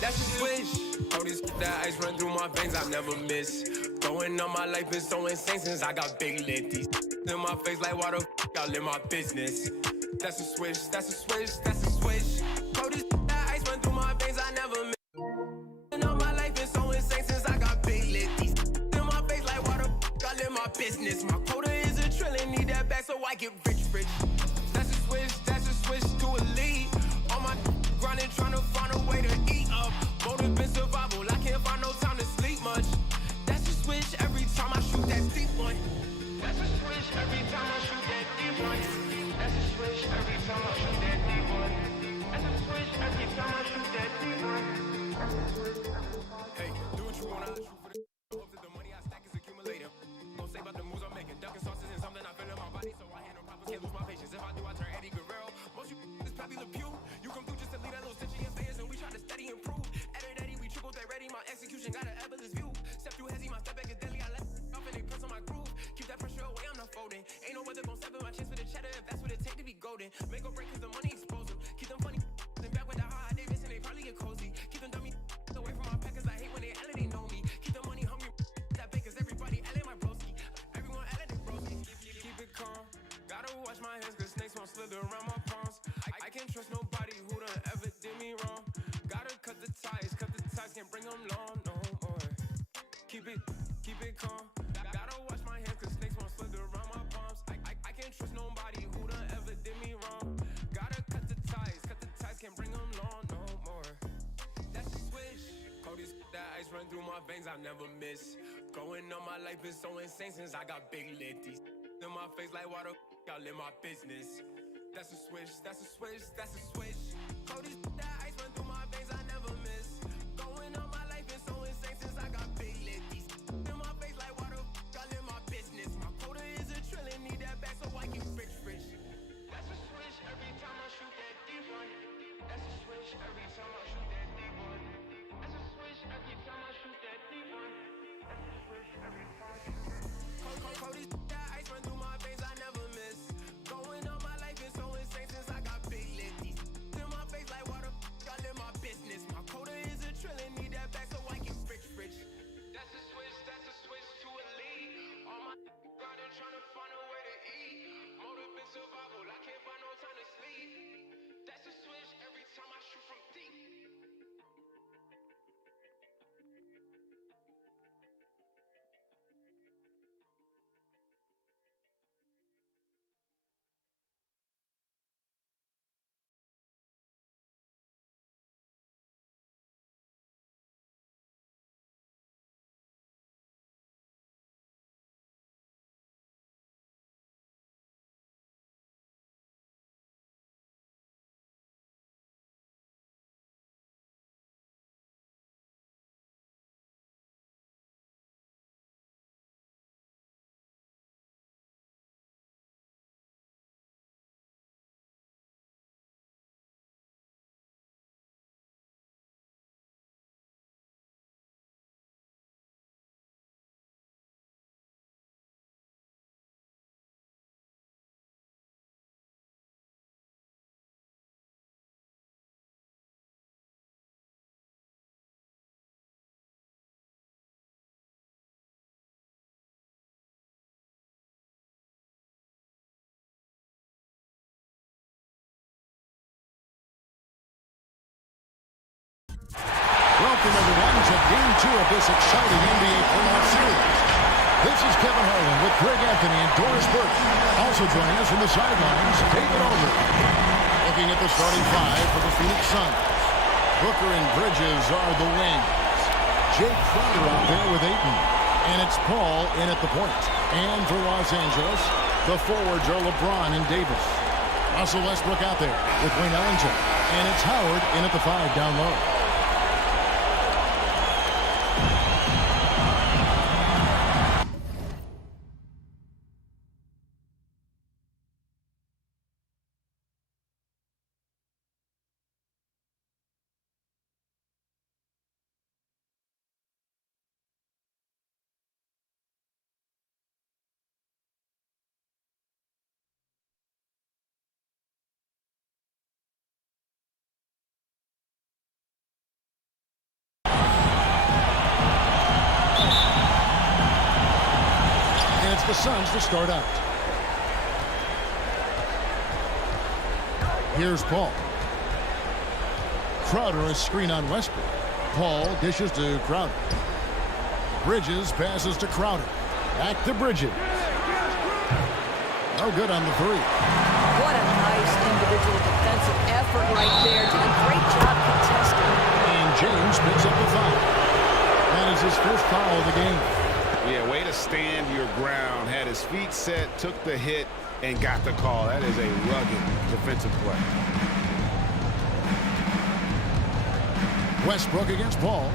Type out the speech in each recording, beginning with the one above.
That's a switch. All this that ice run through my veins, I never miss. Going on my life been so insane since I got big lit. These in my face like why the y'all in my business. That's a switch, that's a switch, that's a switch. All this that ice run through my veins, I never miss. Going on my life been so insane since I got big lit. These in my face like why the y'all in my business. My quota is a trillion, need that back so I get rich. That's a switch to a lead. On my grinding, trying to find a way to eat up. Motive been survival, I can't find no time to sleep much. That's a switch every time I shoot that deep one. That's a switch every time I shoot that deep one. That's a switch every time I shoot that deep one. That's a switch every time I shoot that deep one. Hey, do what you wanna, I shoot for the hope that the money I stack is accumulating. Don't say about the moves I'm making, ducking sauces and something I feel in my body, so I handle problems, can't lose my patience. If I do, I turn Eddie Guerrero. Most you is Pappy Le Pew. You come through just to leave that little stitch in your face, and we try to steady improve. Eddie, we triple that ready, my execution got an ebulous view. Step through hezzy, my step back is deadly. I let off and they press on my groove. Keep that pressure away, I'm not folding. Ain't no weather gon' step in my chest for the cheddar if that's what it take to be golden. Make or break cause the money expose them. Keep them funny and back with the high Davis and they probably get cozy. Keep them dummy away from my pack cause I hate when they LA, they know me. Keep the money hungry, that big cause everybody LA my broski. Everyone LA they broski. Keep it calm. Gotta wash my hands cause snakes won't slither around my palms. I can't trust nobody who done ever did me wrong. Gotta cut the ties, can't bring them long no more. Keep it calm. Gotta wash my hands cause snakes won't slither around my palms. I can't trust nobody who done ever did me wrong. Gotta cut the ties, can't bring them long no more. That's a switch. Coldest that ice run through my veins, I never miss. Going on my life been so insane since I got big lit. These in my face like why the y'all in my business. That's a switch, that's a switch, that's a switch. Coldest that ice run through my veins, I never miss. Going on my life been so insane since I got big lit. These in my face like why the y'all in my business. My quota is a trillion, need that back so I get rich. That's a switch every time I shoot that deep one. That's a switch every time I shoot that deep one. That's a switch every time I shoot that deep one. That's a switch every time I shoot that deep one. Cody's that ice run through my veins, I never miss. Going on my life is so insane since I got big lit. These in my face like what the y'all in my business. My quota is a trillion, need that back so I get rich. That's a switch to a lead. All my grinding trying to find a way to eat. Motive in survival, I can't find no time to sleep. That's a switch every time I shoot from deep. Welcome, everyone, to Game 2 of this exciting NBA playoff series. This is Kevin Harlan with Greg Anthony and Doris Burke. Also joining us from the sidelines, David Aldridge. Looking at the starting five for the Phoenix Suns. Booker and Bridges are the wings. Jake Crowder out there with Ayton. And it's Paul in at the point. And for Los Angeles, the forwards are LeBron and Davis. Russell Westbrook out there with Wayne Ellington. And it's Howard in at the 5 down low. Suns to start out. Here's Paul. Crowder, a screen on Westbrook. Paul dishes to Crowder. Bridges passes to Crowder. Back to Bridges. No good on the three. What a nice individual defensive effort right there. Did a great job contesting. And James picks up the foul. That is his first foul of the game. Yeah, way to stand your ground. Had his feet set, took the hit, and got the call. That is a rugged defensive play. Westbrook against Paul.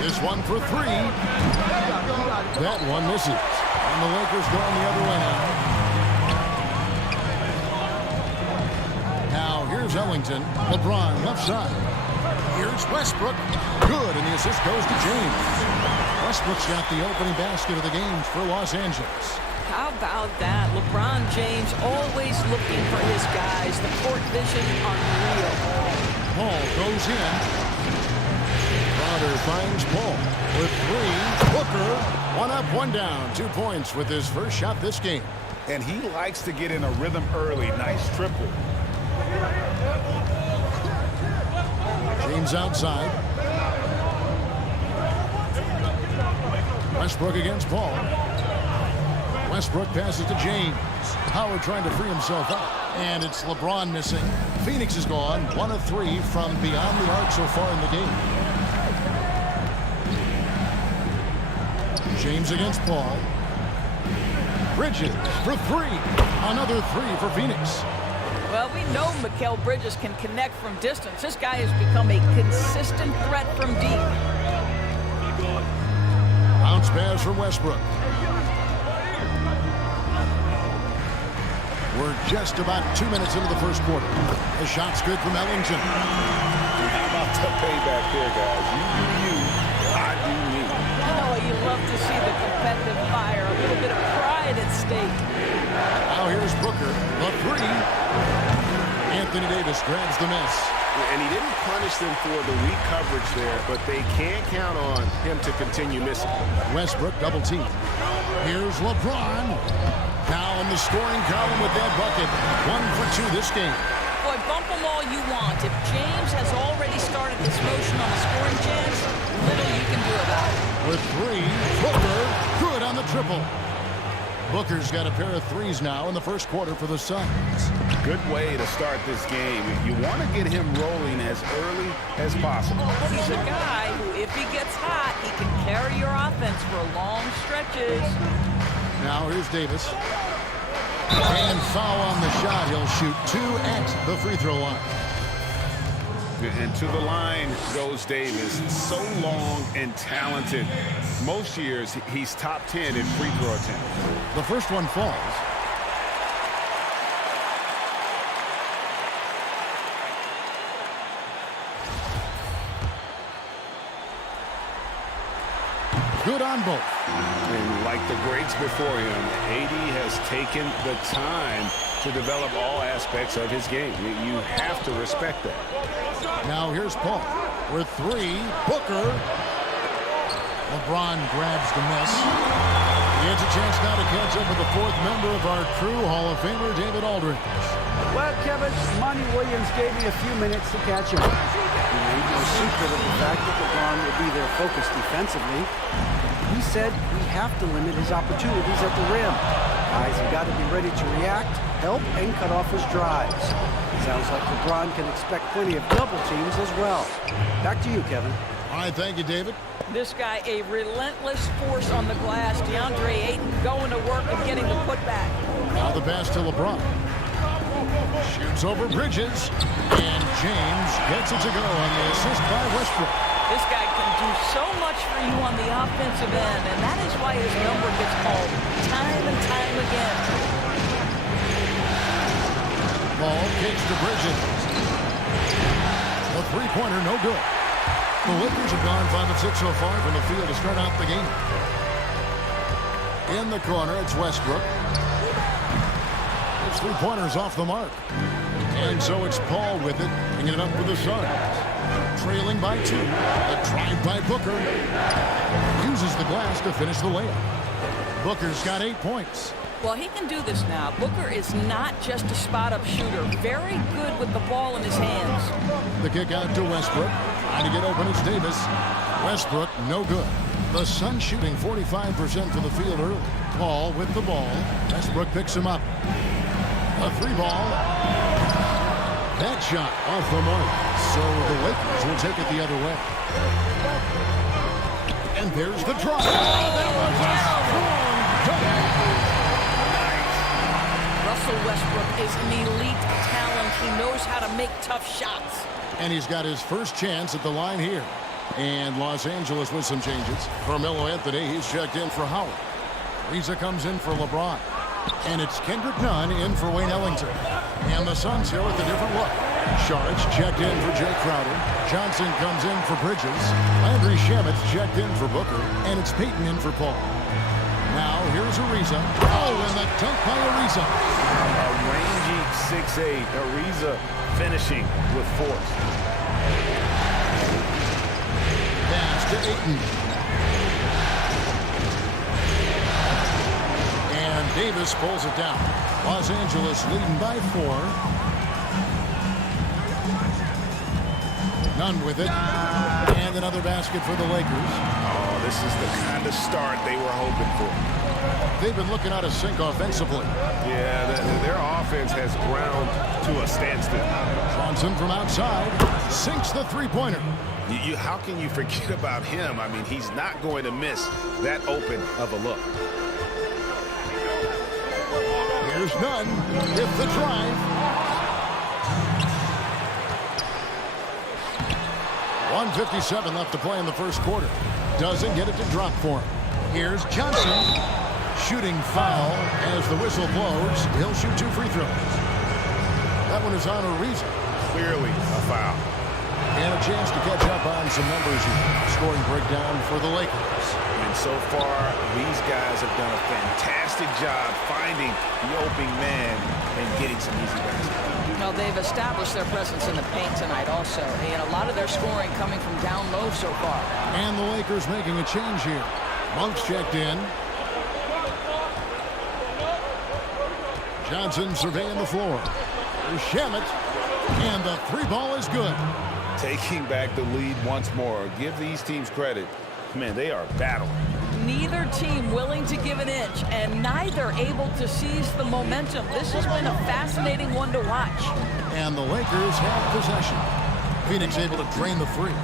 This one for three. That one misses. And the Lakers going the other way now. Now here's Ellington. LeBron left side. Here's Westbrook. Good, and the assist goes to James. Westbrook's got the opening basket of the game for Los Angeles. How about that? LeBron James always looking for his guys. The court vision unreal. Paul goes in. Crowder finds Paul with three. Booker, one up, one down. 2 points with his first shot this game. And he likes to get in a rhythm early. Nice triple. James outside. Westbrook against Paul. Westbrook passes to James. Howard trying to free himself up. And it's LeBron missing. Phoenix is gone. 1 of 3 from beyond the arc so far in the game. James against Paul. Bridges for 3. Another 3 for Phoenix. Well, we know Mikal Bridges can connect from distance. This guy has become a consistent threat from deep. Bounce pass from Westbrook. We're just about 2 minutes into the first quarter. The shot's good from Ellington. How about the payback there, guys? You do you, I do me. Oh, you love to see the competitive fire. A little bit of pride at stake. Now here's Booker. The 3. Anthony Davis grabs the miss. And he didn't punish them for the weak coverage there, but they can't count on him to continue missing. Westbrook double team. Here's LeBron. Now in the scoring column with that bucket. 1 for 2 this game. Boy, bump them all you want. If James has already started this motion on a scoring chance, little you can do about it. With 3, Booker, good on the triple. Booker's got a pair of threes now in the first quarter for the Suns. Good way to start this game. You want to get him rolling as early as possible. He's a guy who, if he gets hot, he can carry your offense for long stretches. Now here's Davis. And foul on the shot. He'll shoot 2 at the free throw line. And to the line goes Davis. So long and talented. Most years, he's top 10 in free throw attempts. The first one falls. Good on both. And like the greats before him, AD has taken the time to develop all aspects of his game. You have to respect that. Now here's Paul with 3. Booker. LeBron grabs the miss. He has a chance now to catch up with the 4th member of our crew, Hall of Famer David Aldridge. Well, Kevin, Monty Williams gave me a few minutes to catch him. He made no secret of the fact that LeBron will be their focus defensively. He said we have to limit his opportunities at the rim. Guys have got to be ready to react, help, and cut off his drives. Sounds like LeBron can expect plenty of double teams as well. Back to you, Kevin. All right, thank you, David. This guy, a relentless force on the glass. DeAndre Ayton going to work and getting the putback. Now the pass to LeBron. Shoots over Bridges. And James gets it to go on the assist by Westbrook. This guy can do so much for you on the offensive end, and that is why his number gets called time and time again. Ball kicks to Bridges. The three-pointer, no good. The Lakers have gone 5 of 6 so far from the field to start out the game. In the corner, it's Westbrook. His three-pointer's off the mark. And so it's Paul with it, bringing it up for the Suns. Trailing by 2. A drive by Booker. Uses the glass to finish the layup. Booker's got 8 points. Well, he can do this now. Booker is not just a spot-up shooter. Very good with the ball in his hands. The kick out to Westbrook. Trying to get open, it's Davis. Westbrook, no good. The Suns shooting 45% from the field early. Paul with the ball. Westbrook picks him up. A 3-ball. That shot off the mark. So the Lakers will take it the other way. And there's the drop. Oh, that was a strong dunk. Russell Westbrook is an elite talent. He knows how to make tough shots. And he's got his first chance at the line here. And Los Angeles with some changes. Carmelo Anthony, he's checked in for Howard. Ariza comes in for LeBron. And it's Kendrick Nunn in for Wayne Ellington. And the Suns here with a different look. Shards checked in for Jay Crowder. Johnson comes in for Bridges. Landry Shamet's checked in for Booker. And it's Payton in for Paul. Now here's Ariza. Oh, and the dunk by Ariza. A rangy 6'8". Ariza finishing with force. Pass to Ayton. And Davis pulls it down. Los Angeles leading by 4. Nunn with it. And another basket for the Lakers. Oh, this is the kind of start they were hoping for. They've been looking out of sync offensively. Yeah, their offense has ground to a standstill. Johnson from outside sinks the three-pointer. How can you forget about him? I mean, he's not going to miss that open of a look. Here's Nunn with the drive. 1:57 left to play in the first quarter. Doesn't get it to drop for him. Here's Johnson. Shooting foul as the whistle blows. He'll shoot 2 free throws. That one is on Ariza. Clearly a foul. And a chance to catch up on some numbers here. Scoring breakdown for the Lakers. And so far, these guys have done a fantastic job finding the opening man and getting some easy baskets. Well, they've established their presence in the paint tonight also. And a lot of their scoring coming from down low so far. And the Lakers making a change here. Monk's checked in. Johnson surveying the floor. There's Shamet. And the 3-ball is good. Taking back the lead once more. Give these teams credit. Man, they are battling. Neither team willing to give an inch, and neither able to seize the momentum. This has been a fascinating one to watch. And the Lakers have possession. Phoenix able to drain the free.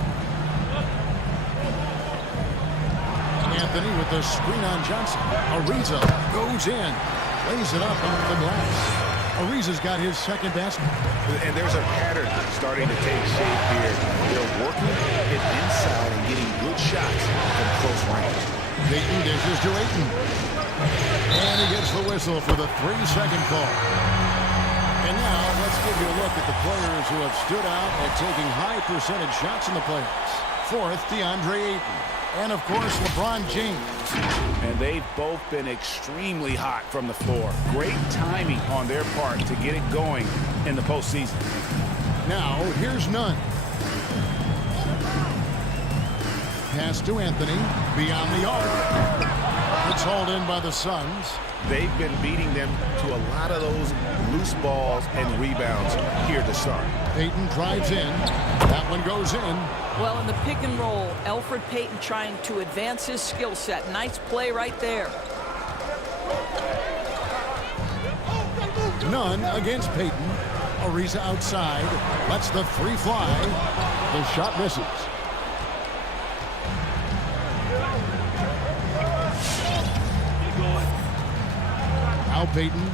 Anthony with the screen on Johnson. Ariza goes in. Lays it up off the glass. Ariza's got his second basket. And there's a pattern starting to take shape here. They're working it inside and getting good shots from close range. Payton dishes to Ayton. And he gets the whistle for the 3-second call. And now let's give you a look at the players who have stood out at taking high percentage shots in the playoffs. Fourth, DeAndre Ayton. And, of course, LeBron James. And they've both been extremely hot from the floor. Great timing on their part to get it going in the postseason. Now, here's Nunn. Pass to Anthony. Beyond the arc. It's hauled in by the Suns. They've been beating them to a lot of those loose balls and rebounds here to start. Payton drives in. That one goes in. Well, in the pick and roll, Elfrid Payton trying to advance his skill set. Nice play right there. Nunn against Payton. Ariza outside. Lets the 3 fly. The shot misses. Now Payton.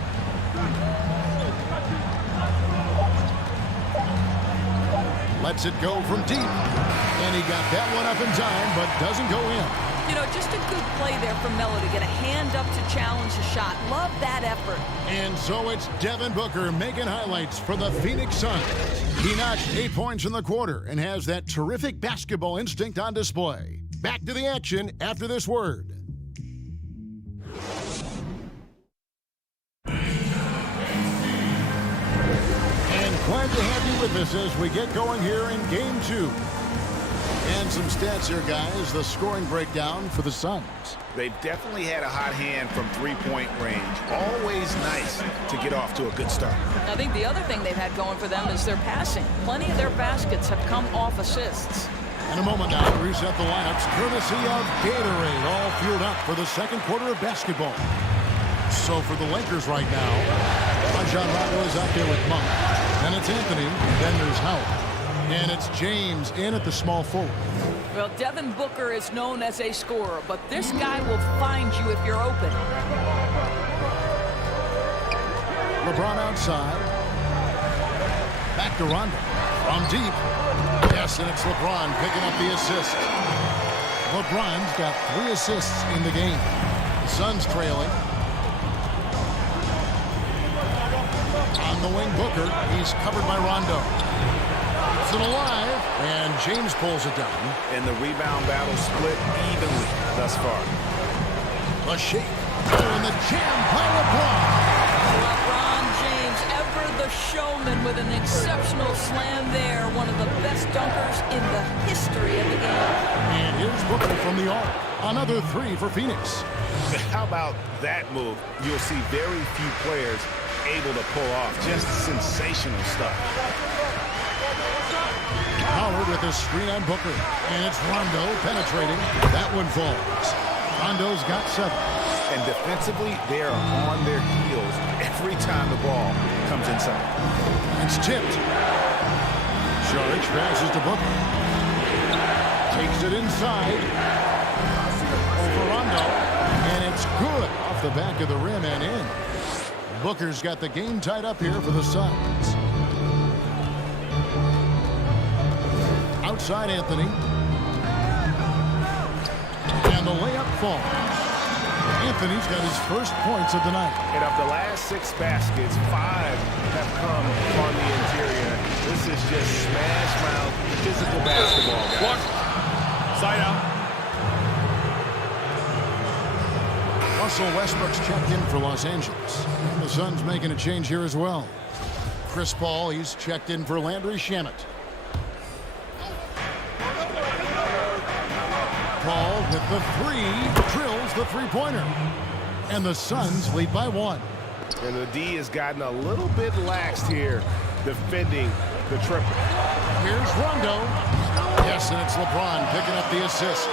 Lets it go from deep. And he got that one up in time, but doesn't go in. You know, just a good play there from Melo to get a hand up to challenge the shot. Love that effort. And so it's Devin Booker making highlights for the Phoenix Suns. He notched 8 points in the quarter and has that terrific basketball instinct on display. Back to the action after this word. Glad to have you with us as we get going here in Game 2. And some stats here, guys. The scoring breakdown for the Suns. They've definitely had a hot hand from three-point range. Always nice to get off to a good start. I think the other thing they've had going for them is their passing. Plenty of their baskets have come off assists. In a moment now, to reset the lineups, courtesy of Gatorade, all fueled up for the second quarter of basketball. So for the Lakers right now, Rajon Rondo is out there with Monk. Then it's Anthony, then there's Howard. And it's James in at the small forward. Well, Devin Booker is known as a scorer, but this guy will find you if you're open. LeBron outside. Back to Rondo. From deep. Yes, and it's LeBron picking up the assist. LeBron's got 3 assists in the game. The Suns trailing. On the wing, Booker. He's covered by Rondo. It's it alive, and James pulls it down. And the rebound battle split evenly thus far. The shake. Oh, and the jam by LeBron. LeBron James, ever the showman with an exceptional slam there. One of the best dunkers in the history of the game. And here's Booker from the arc. Another 3 for Phoenix. How about that move? You'll see very few players able to pull off just sensational stuff. Howard with a screen on Booker. And it's Rondo penetrating. That one falls. Rondo's got 7. And defensively, they are on their heels every time the ball comes inside. It's tipped. Saric passes to Booker. Takes it inside. Over Rondo. And it's good off the back of the rim and in. Booker's got the game tied up here for the Suns. Outside Anthony. And the layup falls. Anthony's got his first points of the night. And of the last 6 baskets, 5 have come on the interior. This is just smash mouth physical basketball, guys. Side out. Russell Westbrook's checked in for Los Angeles. And the Suns making a change here as well. Chris Paul, he's checked in for Landry Shamet. Paul with the 3, drills the three-pointer. And the Suns lead by 1. And the D has gotten a little bit laxed here, defending the triple. Here's Rondo. Yes, and it's LeBron picking up the assist.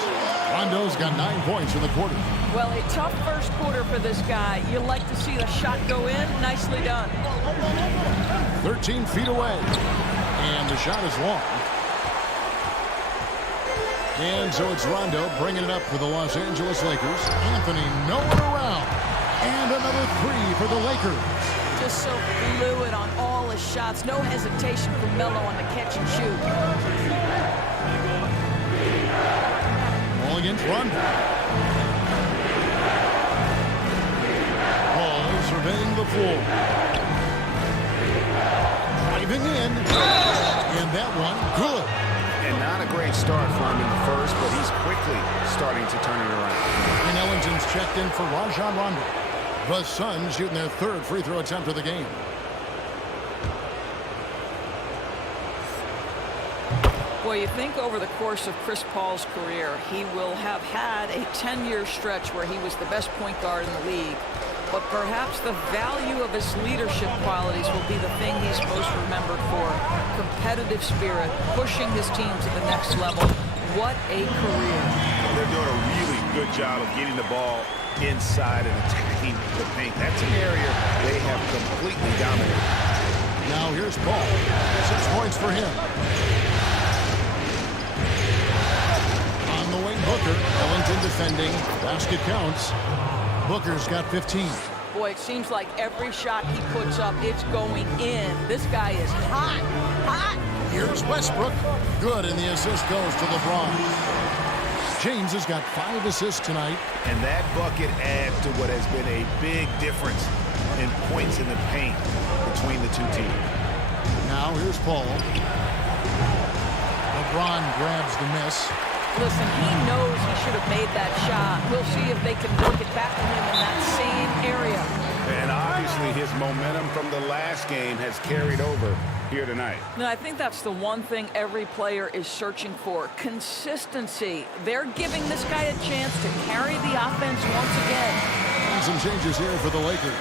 Rondo's got 9 points in the quarter. Well, a tough first quarter for this guy. You like to see the shot go in. Nicely done. 13 feet away. And the shot is long. And so it's Rondo bringing it up for the Los Angeles Lakers. Anthony nowhere around. And another 3 for the Lakers. Just so fluid on all his shots. No hesitation for Melo on the catch and shoot. Ball against Rondo. Paul surveying the floor. Driving in. And that one good. And not a great start for him in the first, but he's quickly starting to turn it around. And Ellington's checked in for Rajon Rondo. The Suns shooting their 3rd free throw attempt of the game. Well, you think over the course of Chris Paul's career, he will have had a 10-year stretch where he was the best point guard in the league. But perhaps the value of his leadership qualities will be the thing he's most remembered for. Competitive spirit, pushing his team to the next level. What a career. They're doing a really good job of getting the ball inside and attacking the paint. That's an area they have completely dominated. Now here's Paul. 6 points for him. On the wing, Booker. Ellington defending. Basket counts. Booker's got 15. Boy, it seems like every shot he puts up, it's going in. This guy is hot, hot. Here's Westbrook. Good, and the assist goes to LeBron. James has got 5 assists tonight. And that bucket adds to what has been a big difference in points in the paint between the 2 teams. Now here's Paul. LeBron grabs the miss. Listen, he knows he should have made that shot. We'll see if they can work it back to him in that same area. And obviously his momentum from the last game has carried over here tonight. No, I think that's the one thing every player is searching for. Consistency. They're giving this guy a chance to carry the offense once again. And some changes here for the Lakers.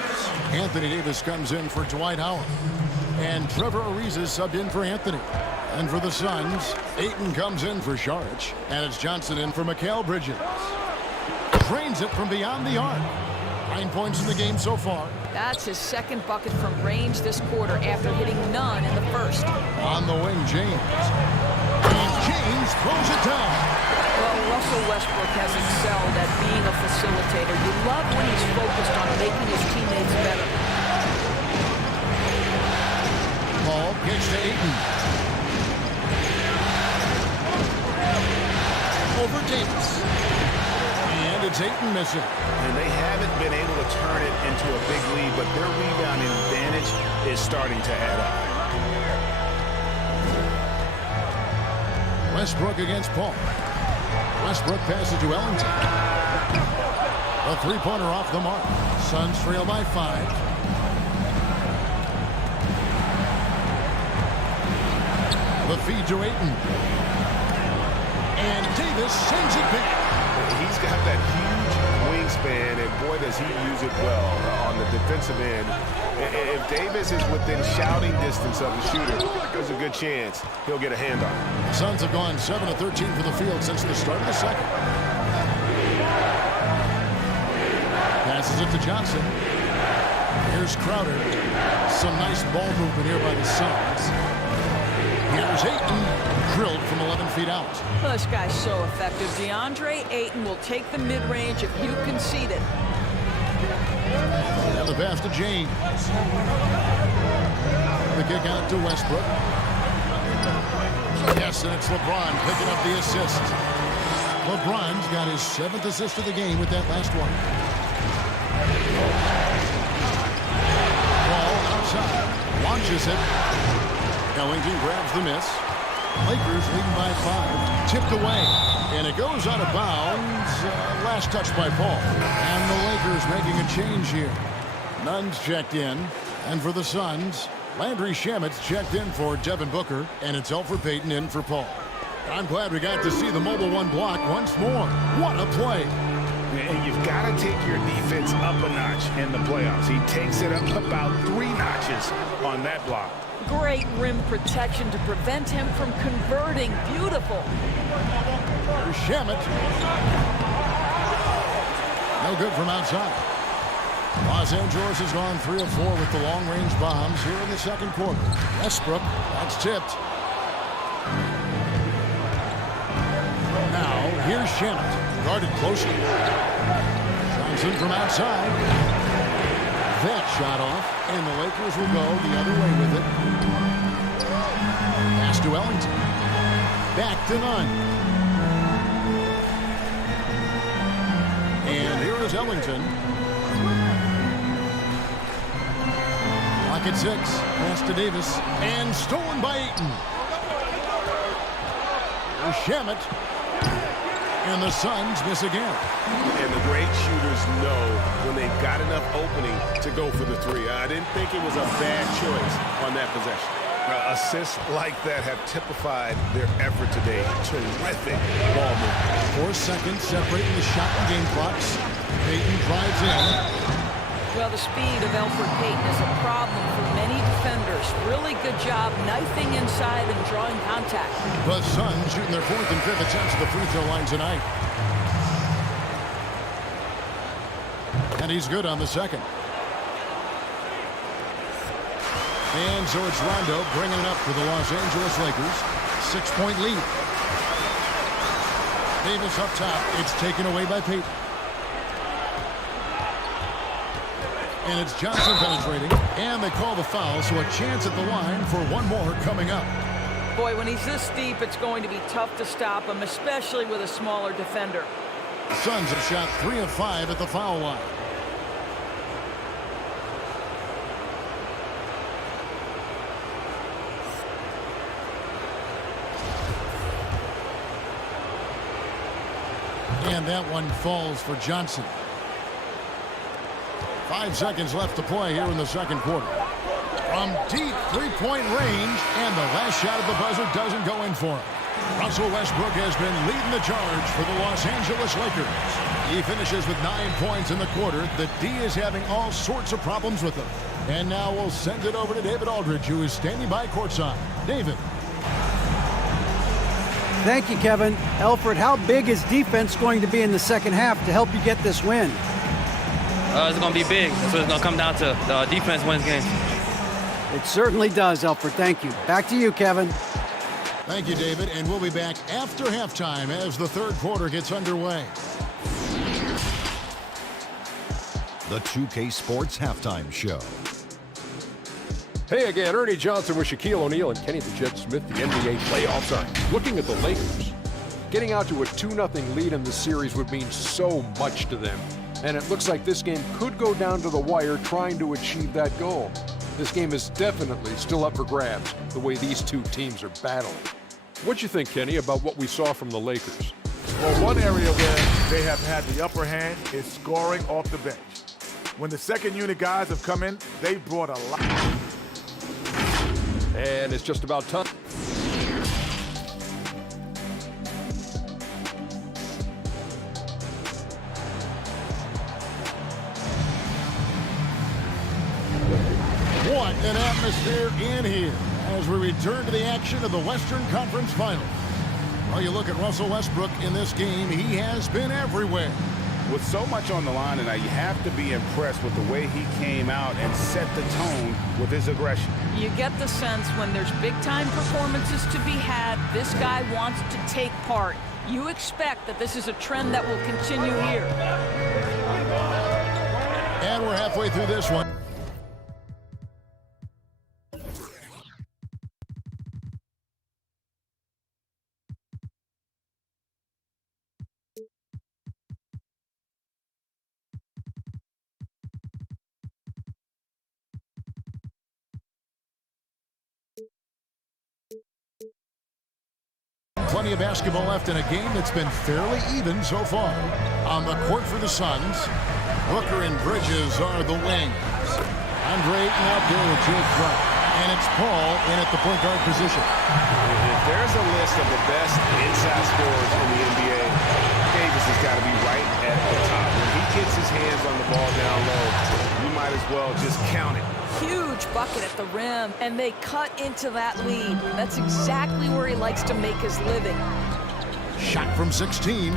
Anthony Davis comes in for Dwight Howard. And Trevor Ariza subbed in for Anthony. And for the Suns, Ayton comes in for Saric. And it's Johnson in for Mikal Bridges. Drains it from beyond the arc. 9 points in the game so far. That's his second bucket from range this quarter after hitting none in the first. On the wing, James. And James throws it down. Well, Russell Westbrook has excelled at being a facilitator. You love when he's focused on making his teammates better. Paul gets to Ayton. Over Davis. And it's Ayton missing. And they haven't been able to turn it into a big lead, but their rebounding advantage is starting to add up. Westbrook against Paul. Westbrook passes to Ellington. A three-pointer off the mark. Suns trail by 5. The feed to Ayton. And Davis sends it back. He's got that huge wingspan, and boy, does he use it well on the defensive end. If Davis is within shouting distance of the shooter, there's a good chance he'll get a hand on it. Suns have gone 7 of 13 from the field since the start of the second. Passes it to Johnson. Here's Crowder. Some nice ball movement here by the Suns. Here's Ayton, drilled from 11 feet out. Well, this guy's so effective. DeAndre Ayton will take the mid-range if you concede it. And the pass to James. The kick out to Westbrook. Yes, and it's LeBron picking up the assist. LeBron's got his 7th assist of the game with that last one. Ball outside. Launches it. Ellington grabs the miss. Lakers leading by 5. Tipped away. And it goes out of bounds. Last touch by Paul. And the Lakers making a change here. Nunn's checked in. And for the Suns, Landry Shamet's checked in for Devin Booker. And it's Elfrid Payton in for Paul. I'm glad we got to see the mobile one block once more. What a play. And you've got to take your defense up a notch in the playoffs. He takes it up about 3 notches on that block. Great rim protection to prevent him from converting. Beautiful. Here's Shamet. No good from outside. Los Angeles has gone 3 of 4 with the long-range bombs here in the second quarter. Westbrook, that's tipped. Now, here's Shamet. Guarded closely. Johnson from outside. That shot off, and the Lakers will go the other way with it. Pass to Ellington. Back to Nunn. And here is Ellington. Clock at 6. Pass to Davis. And stolen by Ayton. Here's Shamet. And the Suns miss again. And the great shooters know when they've got enough opening to go for the 3. I didn't think it was a bad choice on that possession. Assists like that have typified their effort today. Terrific ball movement. 4 seconds separating the shot and game clocks. Payton drives in. Well, the speed of Elfrid Payton is a problem for many defenders. Really good job knifing inside and drawing contact. The Suns shooting their 4th and 5th attempts at the free throw line tonight. And he's good on the second. And so it's Rondo bringing it up for the Los Angeles Lakers. 6-point lead. Davis up top. It's taken away by Payton. And it's Johnson penetrating. And they call the foul, so a chance at the line for one more coming up. Boy, when he's this deep, it's going to be tough to stop him, especially with a smaller defender. The Suns have shot 3 of 5 at the foul line. And that one falls for Johnson. 5 seconds left to play here in the second quarter. From deep three-point range, and the last shot at the buzzer doesn't go in for him. Russell Westbrook has been leading the charge for the Los Angeles Lakers. He finishes with 9 points in the quarter. The D is having all sorts of problems with him. And now we'll send it over to David Aldridge, who is standing by courtside. David. Thank you, Kevin. Alfred, how big is defense going to be in the second half to help you get this win? It's going to be big. That's what it's going to come down to. The defense wins games. It certainly does, Alfred. Thank you. Back to you, Kevin. Thank you, David. And we'll be back after halftime as the third quarter gets underway. The 2K Sports Halftime Show. Hey again, Ernie Johnson with Shaquille O'Neal and Kenny the Jet Smith. The NBA playoffs are looking at the Lakers. Getting out to a 2-0 lead in the series would mean so much to them. And it looks like this game could go down to the wire trying to achieve that goal. This game is definitely still up for grabs, the way these two teams are battling. What you think, Kenny, about what we saw from the Lakers? Well, one area where they have had the upper hand is scoring off the bench. When the second unit guys have come in, they brought a lot. And it's just about time. What an atmosphere in here as we return to the action of the Western Conference Finals. Well, you look at Russell Westbrook in this game, he has been everywhere. With so much on the line tonight, you have to be impressed with the way he came out and set the tone with his aggression. You get the sense when there's big-time performances to be had, this guy wants to take part. You expect that this is a trend that will continue here. And we're halfway through this one. Plenty of basketball left in a game that's been fairly even so far. On the court for the Suns, Booker and Bridges are the wings. Andre Ayton out there with Jake Wright. And it's Paul in at the point guard position. If there's a list of the best inside scorers in the NBA, Davis has got to be right at the top. When he gets his hands on the ball down low, you might as well just count it. Huge bucket at the rim, and they cut into that lead. That's exactly where he likes to make his living. Shot from 16.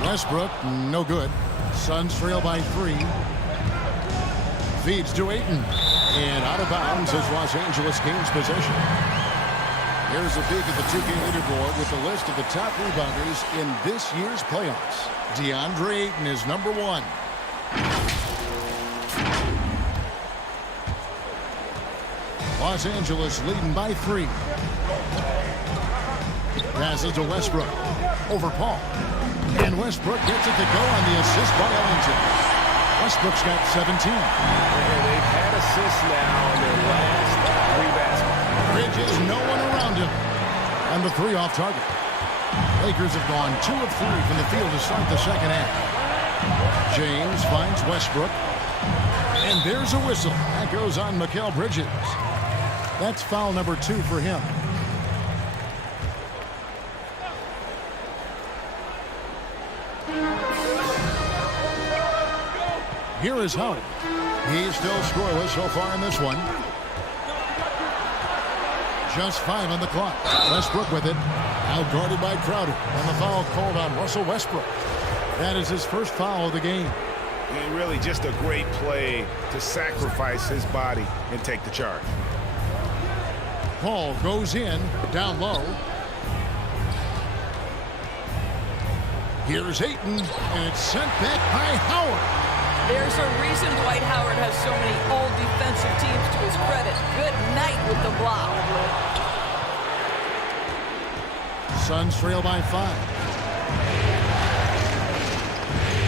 Westbrook, no good. Suns trail by 3. Feeds to Ayton. And out of bounds as Los Angeles gains possession. Here's a peek at the 2K leaderboard with the list of the top rebounders in this year's playoffs. DeAndre Ayton is number 1. Los Angeles leading by 3. Passes to Westbrook. Over Paul. And Westbrook gets it to go on the assist by Ellington. Westbrook's got 17. And they've had assists now in their last 3 baskets. Bridges, no one around him. And the 3 off target. Lakers have gone 2 of 3 from the field to start the second half. James finds Westbrook. And there's a whistle. That goes on Mikal Bridges. That's foul number 2 for him. Here is Howard. He's still scoreless so far in this one. Just 5 on the clock. Westbrook with it. Out guarded by Crowder. And the foul called on Russell Westbrook. That is his first foul of the game. And really just a great play to sacrifice his body and take the charge. Paul goes in, down low. Here's Ayton, and it's sent back by Howard. There's a reason Dwight Howard has so many all defensive teams to his credit. Good night with the block. Suns trail by 5.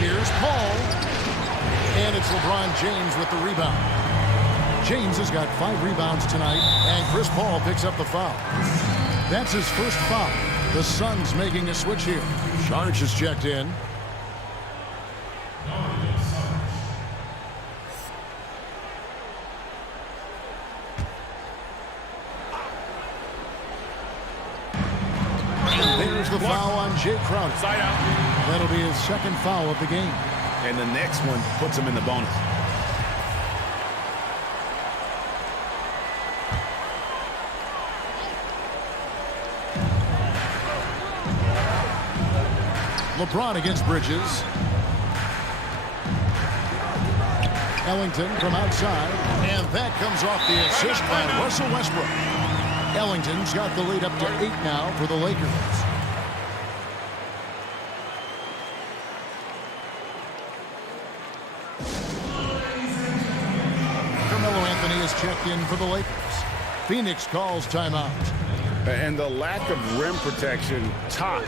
Here's Paul. And it's LeBron James with the rebound. James has got 5 rebounds tonight, and Chris Paul picks up the foul. That's his first foul. The Suns making a switch here. Saric is checked in. And there's the foul on Jay Crowder. Side out. That'll be his second foul of the game. And the next one puts him in the bonus. LeBron against Bridges. Ellington from outside, and that comes off the assist by Russell Westbrook. Ellington's got the lead up to 8 now for the Lakers. Carmelo Anthony is checked in for the Lakers. Phoenix calls timeout. And the lack of rim protection, top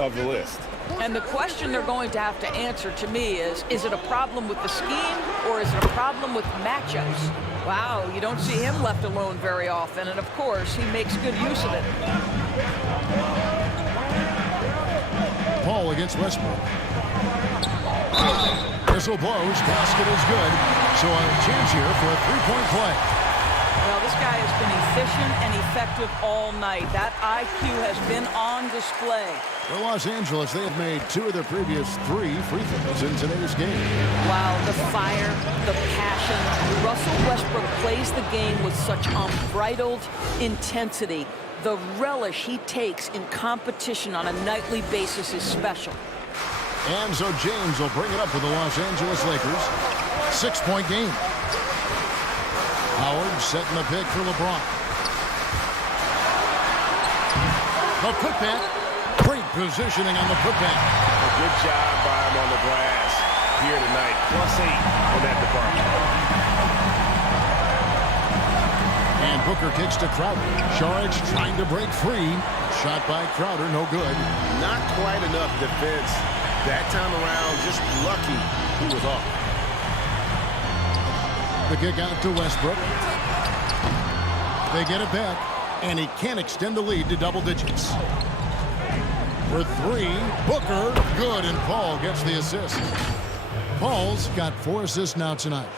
of the list. And the question they're going to have to answer to me is it a problem with the scheme or is it a problem with matchups? Wow, you don't see him left alone very often, and of course, he makes good use of it. Paul against Westbrook. Whistle blows, basket is good, so a chance here for a three-point play. Well, this guy has been efficient and effective all night. That IQ has been on display. For Los Angeles, they have made 2 of their previous 3 free throws in today's game. Wow, the fire, the passion. Russell Westbrook plays the game with such unbridled intensity. The relish he takes in competition on a nightly basis is special. And so James will bring it up for the Los Angeles Lakers. 6-point game. Howard setting the pick for LeBron. The putback. Great positioning on the putback. A good job by him on the glass here tonight. +8 in that department. And Booker kicks to Crowder. Saric trying to break free. Shot by Crowder, no good. Not quite enough defense that time around. Just lucky he was off. The kick out to Westbrook. They get it back, and he can't extend the lead to double digits. For 3, Booker, good, and Paul gets the assist. Paul's got 4 assists now tonight.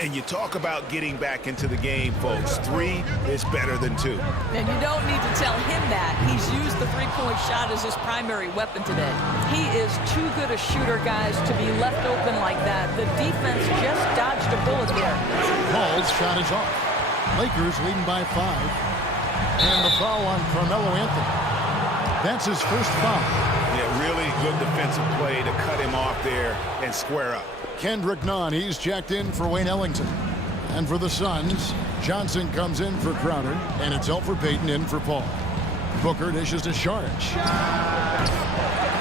And you talk about getting back into the game, folks. 3 is better than 2. And you don't need to tell him that. He's used the three-point shot as his primary weapon today. He is too good a shooter, guys, to be left open like that. The defense just dodged a bullet there. Paul's shot is off. Lakers leading by 5. And the foul on Carmelo Anthony. That's his first foul. Yeah, really good defensive play to cut him off there and square up. Kendrick Nunn, he's checked in for Wayne Ellington. And for the Suns, Johnson comes in for Crowder, and it's Elfrid Payton in for Paul. Booker dishes to Saric.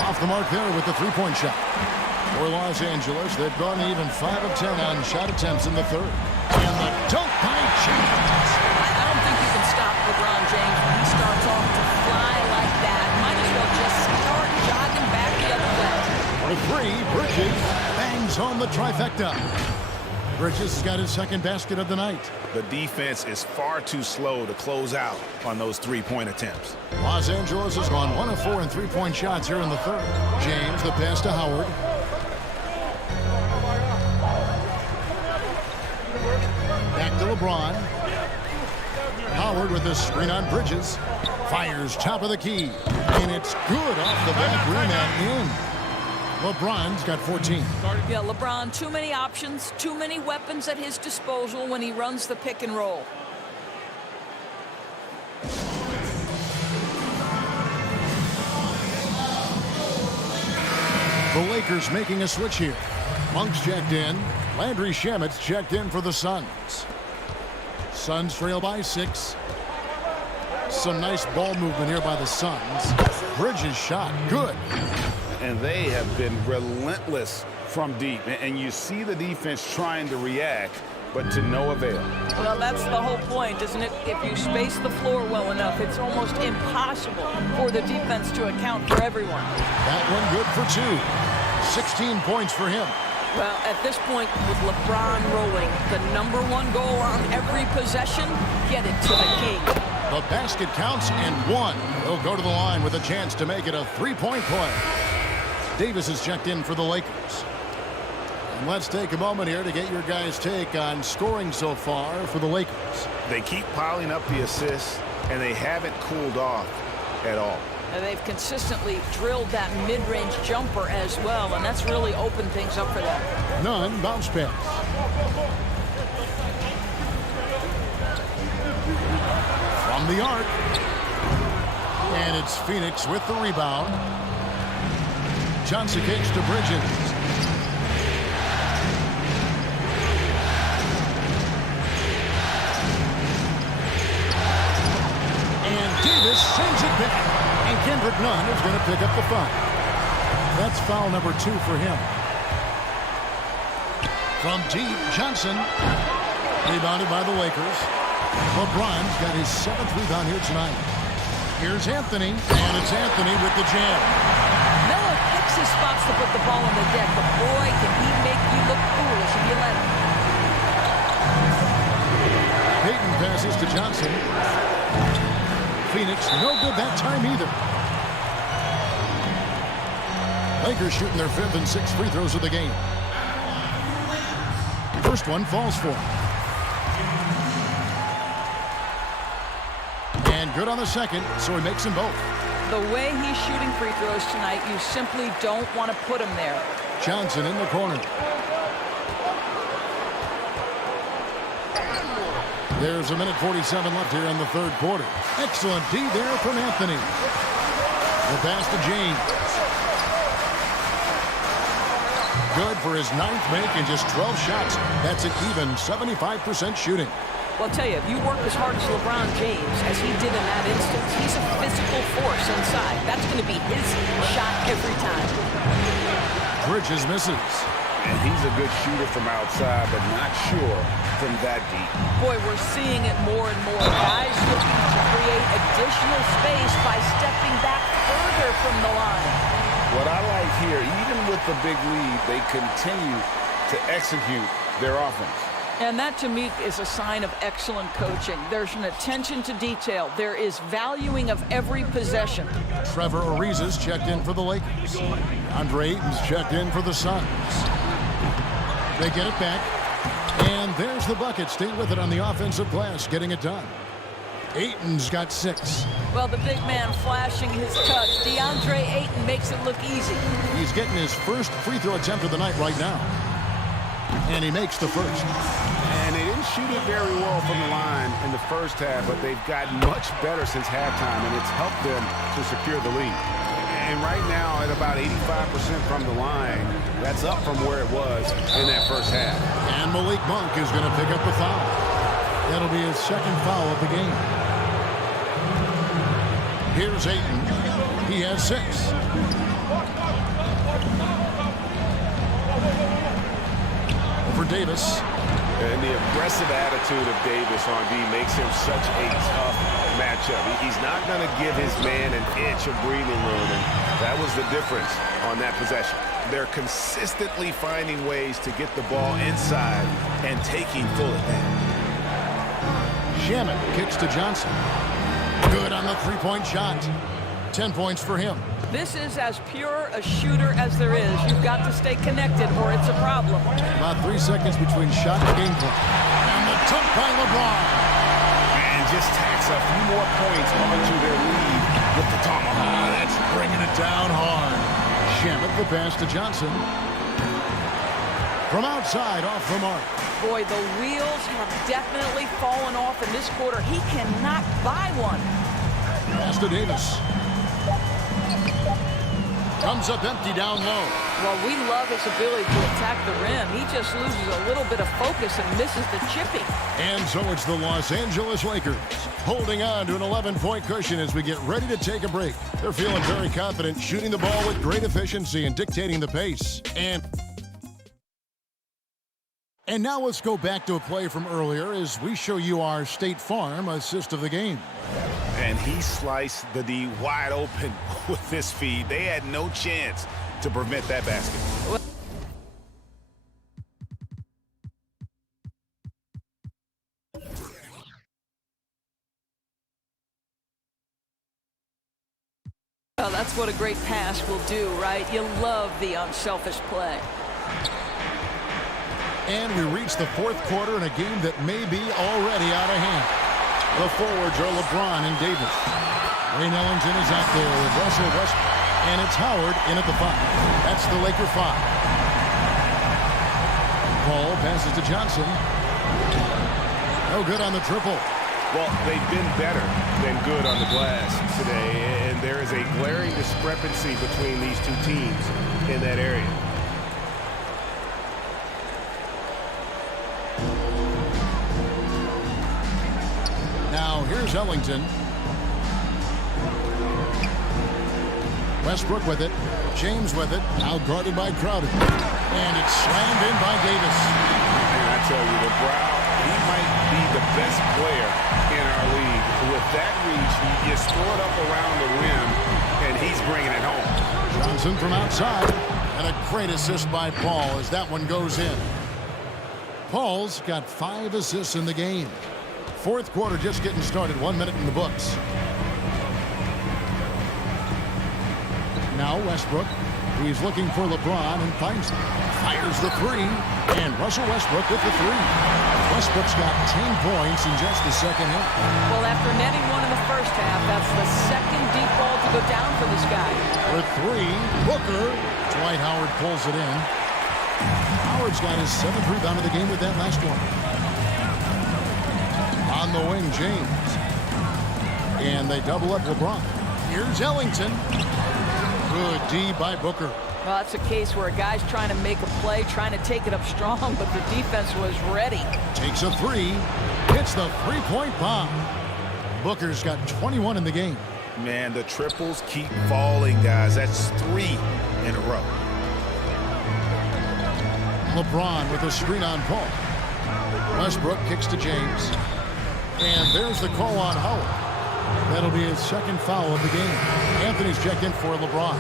Off the mark there with the three-point shot. For Los Angeles, they've gone even 5 of 10 on shot attempts in the third. And the dunk by James. I don't think you can stop LeBron James when he starts off to fly like that. Might as well just start jogging back the other way. For 3, Bridges bangs home the trifecta. Bridges has got his second basket of the night. The defense is far too slow to close out on those three-point attempts. Los Angeles has gone 1 of 4 in three-point shots here in the third. James, the pass to Howard. Back to LeBron. Howard with a screen on Bridges. Fires top of the key. And it's good off the back rim and in. LeBron's got 14. Yeah, LeBron, too many options, too many weapons at his disposal when he runs the pick and roll. The Lakers making a switch here. Monk's checked in. Landry Shamet's checked in for the Suns. Suns trail by 6. Some nice ball movement here by the Suns. Bridges shot, good. And they have been relentless from deep. And you see the defense trying to react, but to no avail. Well, that's the whole point, isn't it? If you space the floor well enough, it's almost impossible for the defense to account for everyone. That one good for 2. 16 points for him. Well, at this point, with LeBron rolling, the #1 goal on every possession, get it to the king. The basket counts and 1. He'll go to the line with a chance to make it a 3-point play. Davis is checked in for the Lakers. And let's take a moment here to get your guys' take on scoring so far for the Lakers. They keep piling up the assists, and they haven't cooled off at all. And they've consistently drilled that mid-range jumper as well, and that's really opened things up for them. Nunn, bounce pass. From the arc. And it's Phoenix with the rebound. Johnson kicks to Bridges. And Davis sends it back. And Kendrick Nunn is going to pick up the foul. That's foul number 2 for him. From deep, Johnson. Rebounded by the Lakers. LeBron's got his 7th rebound here tonight. Here's Anthony, and it's Anthony with the jam. Melo picks his spots to put the ball on the deck, but boy, can he make you look foolish if you let him. Payton passes to Johnson. Phoenix, no good that time either. Lakers shooting their 5th and 6th free throws of the game. First one falls for him. And good on the second, so he makes them both. The way he's shooting free throws tonight, you simply don't want to put him there. Johnson in the corner. There's 1:47 left here in the 3rd quarter. Excellent D there from Anthony. The pass to James. Good for his 9th make and just 12 shots. That's an even 75% shooting. Well, I'll tell you, if you work as hard as LeBron James, as he did in that instance, he's a physical force inside. That's going to be his shot every time. Bridges misses. And he's a good shooter from outside, but not sure from that deep. Boy, we're seeing it more and more. Guys looking to create additional space by stepping back further from the line. What I like here, even with the big lead, they continue to execute their offense. And that, to me, is a sign of excellent coaching. There's an attention to detail. There is valuing of every possession. Trevor Ariza's checked in for the Lakers. Andre Ayton's checked in for the Suns. They get it back. And there's the bucket. Stay with it on the offensive glass, getting it done. Ayton's got 6. Well, the big man flashing his touch. DeAndre Ayton makes it look easy. He's getting his first free throw attempt of the night right now. And he makes the first. And they didn't shoot it very well from the line in the first half, but they've gotten much better since halftime, and it's helped them to secure the lead. And right now, at about 85% from the line, that's up from where it was in that first half. And Malik Monk is going to pick up the foul. That'll be his 2nd foul of the game. Here's Ayton. He has 6. For Davis. And the aggressive attitude of Davis on D makes him such a tough matchup. He's not going to give his man an inch of breathing room, and that was the difference on that possession. They're consistently finding ways to get the ball inside and taking full advantage. Shamet kicks to Johnson. Good on the 3-point shot. 10 points for him. This is as pure a shooter as there is. You've got to stay connected or it's a problem. About 3 seconds between shot and game point. And the dunk by LeBron. And just tacks a few more points onto their lead with the tomahawk. That's bringing it down hard. Shamet the pass to Johnson. From outside, off the mark. Boy, the wheels have definitely fallen off in this quarter. He cannot buy one. Pass to Davis. Comes up empty down low. Well, we love his ability to attack the rim. He just loses a little bit of focus and misses the chipping. And so it's the Los Angeles Lakers holding on to an 11-point cushion as we get ready to take a break. They're feeling very confident, shooting the ball with great efficiency and dictating the pace. And now let's go back to a play from earlier as we show you our State Farm assist of the game. And he sliced the D wide open with this feed. They had no chance to prevent that basket. Well, that's what a great pass will do, right? You love the unselfish play. And we reach the 4th quarter in a game that may be already out of hand. The forwards are LeBron and Davis. Wayne Ellington is out there with Russell Westbrook. And it's Howard in at the 5. That's the Laker 5. Paul passes to Johnson. No good on the triple. Well, they've been better than good on the glass today, and there is a glaring discrepancy between these two teams in that area. Now, here's Ellington. Westbrook with it. James with it. Now guarded by Crowder. And it's slammed in by Davis. And I tell you, LeBron, he might be the best player in our league. With that reach, you just throw it up around the rim, and he's bringing it home. Johnson from outside. And a great assist by Paul as that one goes in. Paul's got 5 assists in the game. Fourth quarter just getting started. 1 minute in the books. Now Westbrook, he's looking for LeBron and finds him. Fires the 3, and Russell Westbrook with the 3. Westbrook's got 10 points in just the second half. Well, after netting one in the first half, that's the second deep ball to go down for this guy. For 3, Booker. Dwight Howard pulls it in. Howard's got his 7th rebound of the game with that last one. On the wing, James. And they double up LeBron. Here's Ellington. Good D by Booker. Well, that's a case where a guy's trying to make a play, trying to take it up strong, but the defense was ready. Takes a 3. Hits the 3-point bomb. Booker's got 21 in the game. Man, the triples keep falling, guys. That's 3 in a row. LeBron with a screen on Paul. Westbrook kicks to James. And there's the call on Howard. That'll be his second foul of the game. Anthony's checked in for LeBron.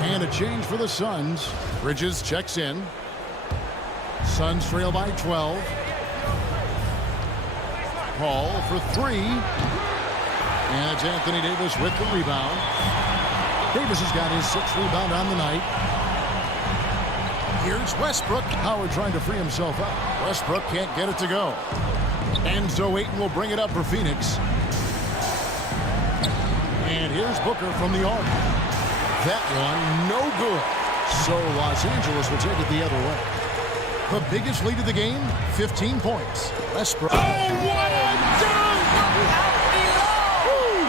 And a change for the Suns. Bridges checks in. Suns trail by 12. Paul for 3. And it's Anthony Davis with the rebound. Davis has got his 6th rebound on the night. Here's Westbrook. Howard trying to free himself up. Westbrook can't get it to go. Enzo Ayton will bring it up for Phoenix. And here's Booker from the arc. That one, no good. So Los Angeles will take it the other way. The biggest lead of the game, 15 points. Westbrook. Oh, what a dunk! Out below!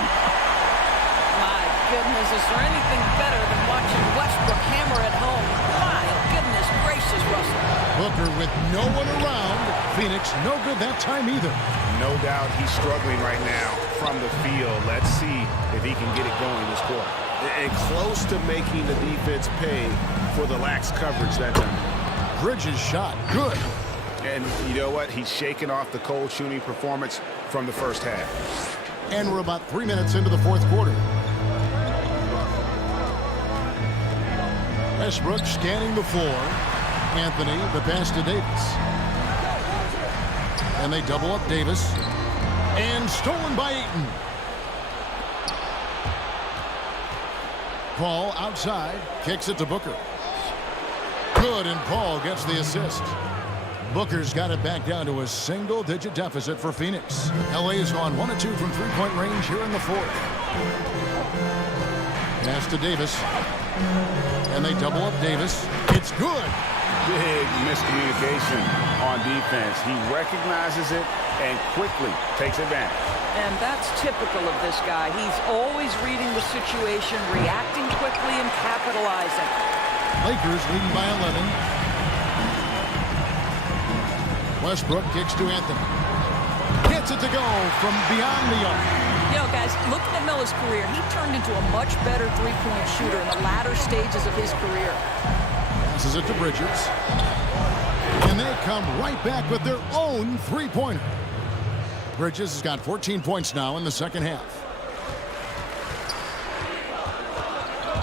My goodness, is there anything better than watching Westbrook hammer at home? My goodness gracious, Russell. Booker with no one around. Phoenix, no good that time either. No doubt he's struggling right now from the field. Let's see if he can get it going this quarter. And close to making the defense pay for the lax coverage that time. Bridges shot, good. And you know what? He's shaking off the cold shooting performance from the first half. And we're about 3 minutes into the fourth quarter. Westbrook scanning the floor. Anthony, the pass to Davis. And they double up Davis. And stolen by Ayton. Paul outside, kicks it to Booker. Good, and Paul gets the assist. Booker's got it back down to a single-digit deficit for Phoenix. LA has gone 1 of 2 from three-point range here in the fourth. Pass to Davis. And they double up Davis. It's good. Big miscommunication on defense. He recognizes it and quickly takes advantage. And that's typical of this guy. He's always reading the situation, reacting quickly, and capitalizing. Lakers leading by 11. Westbrook kicks to Anthony. Gets it to go from beyond the arc. You know, guys, looking at Melo's career, he turned into a much better three-point shooter in the latter stages of his career. Passes it to Bridges. And they come right back with their own three-pointer. Bridges has got 14 points now in the second half.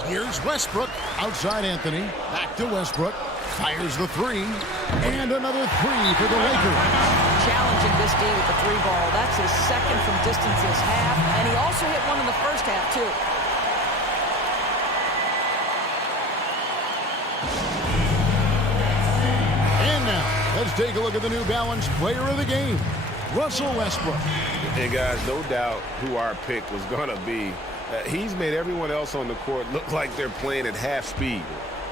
Here's Westbrook. Outside Anthony. Back to Westbrook. Fires the 3. And another 3 for the Lakers. Challenging this D with the 3 ball. That's his second from distance this half. And he also hit one in the first half, too. And now, let's take a look at the New Balance player of the game, Russell Westbrook. Hey, guys, no doubt who our pick was going to be. He's made everyone else on the court look like they're playing at half speed.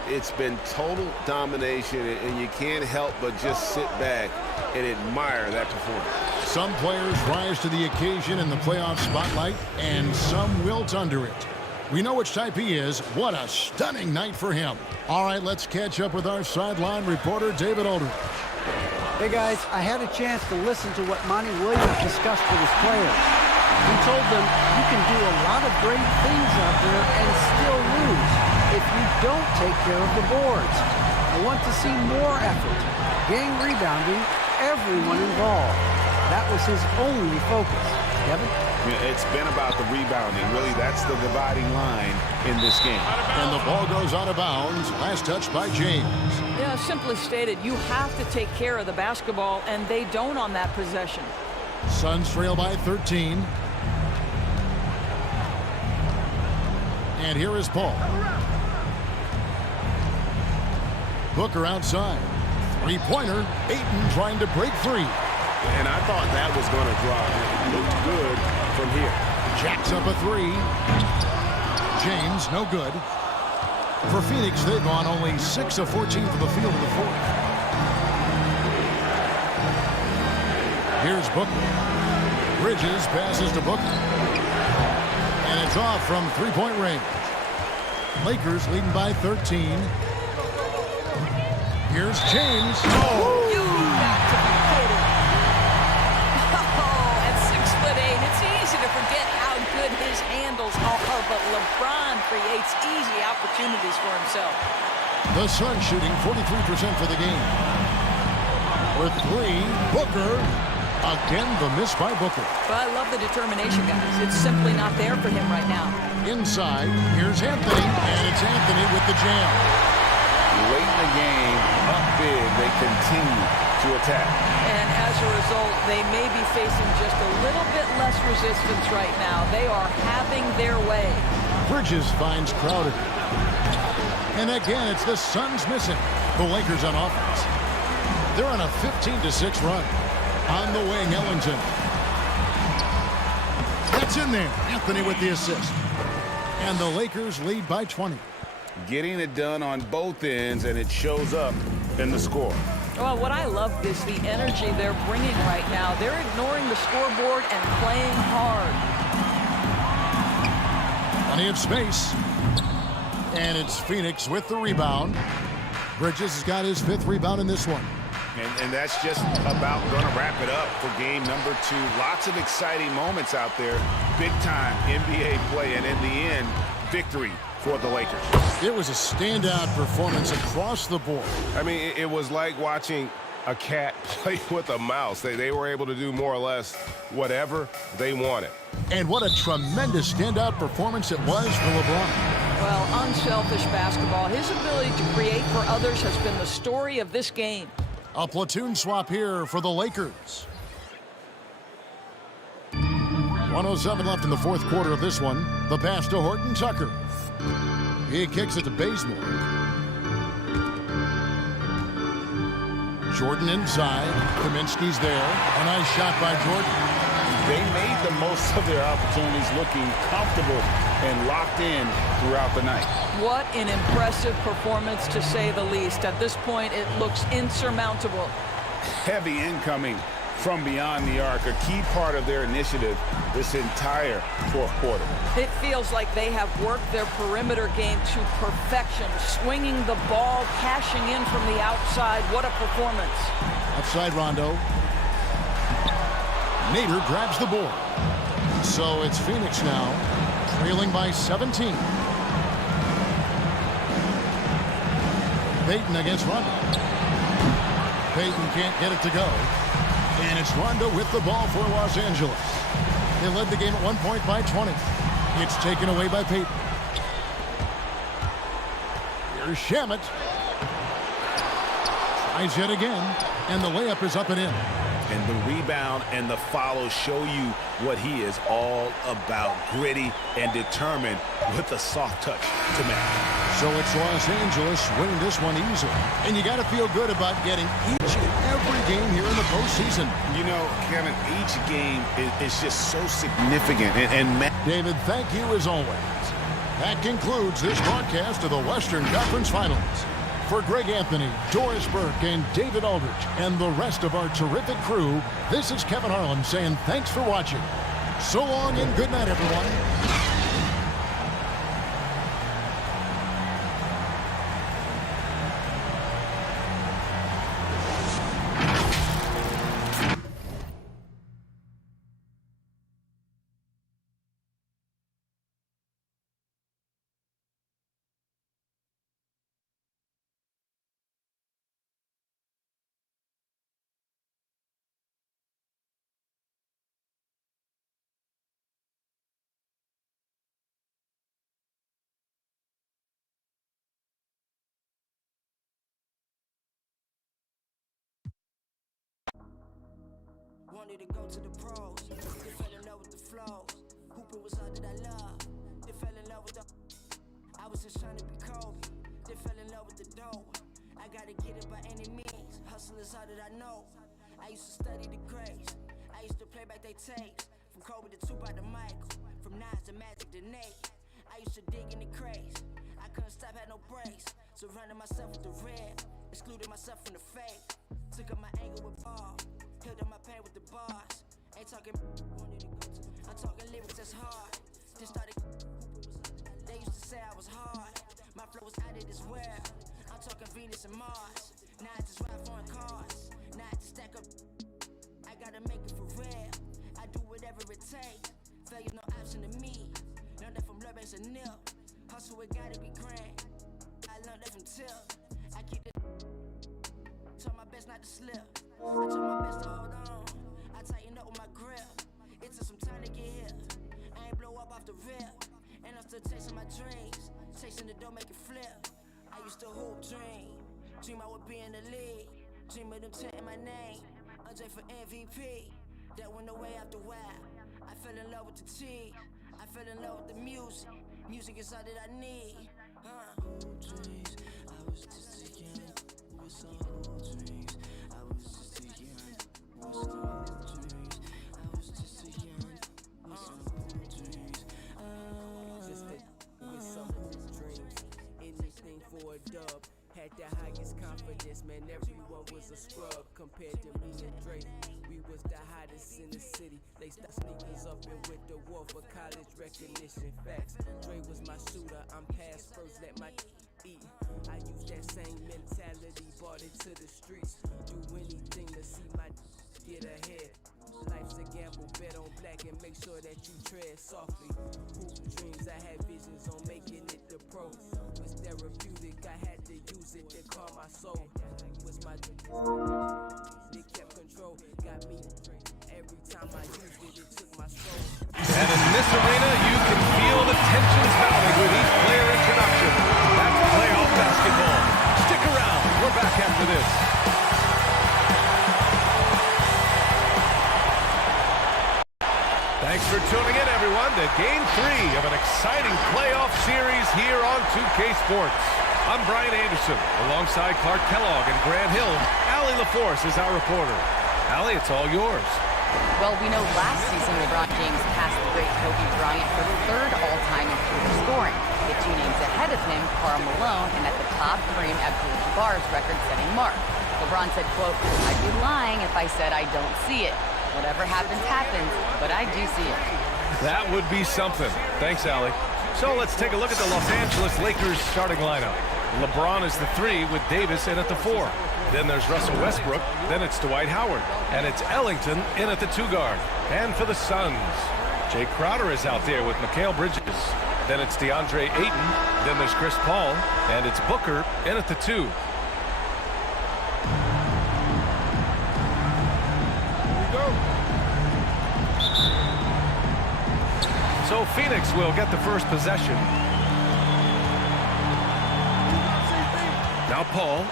It's been total domination, and you can't help but just sit back and admire that performance. Some players rise to the occasion in the playoff spotlight, and some wilt under it. We know which type he is. What a stunning night for him. All right, let's catch up with our sideline reporter, David Aldridge. Hey, guys, I had a chance to listen to what Monty Williams discussed with his players. He told them you can do a lot of great things out there and still lose if you don't take care of the boards. I want to see more effort, gang rebounding, everyone involved. That was his only focus. Kevin? It's been about the rebounding. Really, that's the dividing line in this game. And the ball goes out of bounds. Last touch by James. Yeah, simply stated, you have to take care of the basketball, and they don't on that possession. Suns trail by 13. And here is Paul. Booker outside. Three-pointer. Ayton trying to break free. And I thought that was going to drop. It looked good from here. Jacks up a three. James, no good. For Phoenix, they've gone only 6 of 14 from the field in the fourth. Here's Booker. Bridges passes to Booker. And it's off from three-point range. Lakers leading by 13. Here's James. Oh! You got to be kidding. Oh, at 6'8", it's easy to forget how good his handles are, but LeBron creates easy opportunities for himself. The Suns shooting 43% for the game. For three, Booker. Again, the miss by Booker. But I love the determination, guys. It's simply not there for him right now. Inside, here's Anthony, and it's Anthony with the jam. Late in the game, up big, they continue to attack. And as a result, they may be facing just a little bit less resistance right now. They are having their way. Bridges finds Crowder. And again, it's the Suns missing. The Lakers on offense. They're on a 15-6 run. On the wing, Ellington. That's in there. Anthony with the assist. And the Lakers lead by 20. Getting it done on both ends, and it shows up in the score. Well, what I love is the energy they're bringing right now. They're ignoring the scoreboard and playing hard. Plenty of space. And it's Phoenix with the rebound. Bridges has got his 5th rebound in this one. And that's just about going to wrap it up for game number 2. Lots of exciting moments out there. Big-time NBA play, and in the end, victory for the Lakers. It was a standout performance across the board. I mean, it was like watching a cat play with a mouse. They were able to do more or less whatever they wanted. And what a tremendous standout performance it was for LeBron. Well, unselfish basketball. His ability to create for others has been the story of this game. A platoon swap here for the Lakers. 1:07 left in the fourth quarter of this one. The pass to Horton Tucker. He kicks it to Bazemore. Jordan inside. Kaminsky's there. A nice shot by Jordan. They made the most of their opportunities, looking comfortable and locked in throughout the night. What an impressive performance, to say the least. At this point, it looks insurmountable. Heavy incoming from beyond the arc, a key part of their initiative this entire fourth quarter. It feels like they have worked their perimeter game to perfection, swinging the ball, cashing in from the outside. What a performance. Outside Rondo. Nader grabs the board. So it's Phoenix now, trailing by 17. Payton against Rondo. Payton can't get it to go. And it's Rondo with the ball for Los Angeles. They led the game at 1 point by 20. It's taken away by Payton. Here's Shamet. Tries yet again, and the layup is up and in. And the rebound and the follow show you what he is all about. Gritty and determined with a soft touch to match. So it's Los Angeles winning this one easily. And you got to feel good about getting each and every game here in the postseason. You know, Kevin, each game is just so significant. David, thank you as always. That concludes this broadcast of the Western Conference Finals. For Greg Anthony, Doris Burke, and David Aldridge, and the rest of our terrific crew, this is Kevin Harlan saying thanks for watching. So long and good night, everyone. Wanted to go to the pros, they fell in love with the flows. Hooping was all that I love, they fell in love with the. I was just trying to be Kobe, they fell in love with the dough. I gotta get it by any means, hustle is all that I know. I used to study the grades, I used to play back they tapes. From Kobe to Tupac to Michael, from Nas to Magic to Nate. I used to dig in the crates, I couldn't stop, had no brakes. Surrounded myself with the red, excluded myself from the fake. Took up my anger with ball. Killed up my pain with the bars. Ain't talking, I'm talking lyrics that's hard. Just started, they used to say I was hard. My flow was out of this world. I'm talking Venus and Mars. Now I just ride foreign cars. Now I just stack up. I gotta make it for real. I do whatever it takes. Failure's no option to me. Learned that from Lurbanks and Nil. Hustle, it gotta be grand. I learned that from Till. I keep it. Try my best not to slip. I try my best to hold on. I tighten up with my grip. It took some time to get here. I ain't blow up off the rip. And I'm still chasing my dreams. Chasing the dough, make it flip. I used to hoop, dream I would be in the league. Dream of them chanting my name. Andre for MVP. That went away after a while. I fell in love with the cheese. I fell in love with the music. Music is all that I need. Hoop dreams. I was just a young with some hoop dreams. I was just a young with some hoop dreams. I was just a young with some hoop dreams. Just with some hoop dreams. Anything for a dub. Had the highest confidence, man, everyone was a scrub. Compared to me and Dre, we was the hottest in the city. Laced our sneakers up and went to war for college recognition. Facts, Dre was my shooter, I'm past first, let my eat. I use that same mentality, brought it to the streets. Do anything to see my get ahead. Life's a gamble, bet on black and make sure that you tread softly. Hoop dreams, I had visions on making it the pro. Was therapeutic, I had to use it to calm my soul. Was my they kept control, got me every time I used it, it took my soul. And in this arena, you can feel the tensions mounting with each player introduction. That's playoff basketball. Stick around, we're back after this. Thanks for tuning in, everyone, to Game 3 of an exciting playoff series here on 2K Sports. I'm Brian Anderson, alongside Clark Kellogg and Grant Hill. Allie LaForce is our reporter. Allie, it's all yours. Well, we know last season LeBron James passed the great Kobe Bryant for third all-time in career scoring. The two names ahead of him, Karl Malone, and at the top, Kareem Abdul-Jabbar's record-setting mark. LeBron said, quote, "I'd be lying if I said I don't see it. Whatever happens, happens, but I do see it." That would be something. Thanks, Allie. So let's take a look at the Los Angeles Lakers starting lineup. LeBron is the 3 with Davis in at the 4. Then there's Russell Westbrook. Then it's Dwight Howard. And it's Ellington in at the 2 guard. And for the Suns, Jay Crowder is out there with Mikal Bridges. Then it's DeAndre Ayton. Then there's Chris Paul. And it's Booker in at the 2. So Phoenix will get the first possession. Now Paul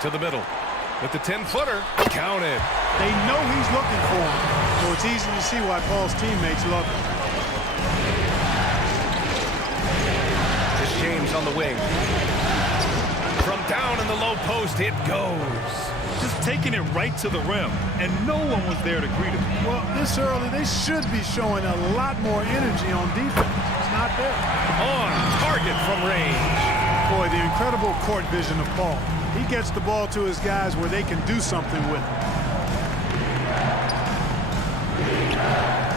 to the middle. with the 10-footer. Counted. They know he's looking for him, so it's easy to see why Paul's teammates love him. This James on the wing. From down in the low post, it goes. Just taking it right to the rim, and no one was there to greet him. Well, this early, they should be showing a lot more energy on defense. It's not there. On target from range. Boy, the incredible court vision of Paul. He gets the ball to his guys where they can do something with it.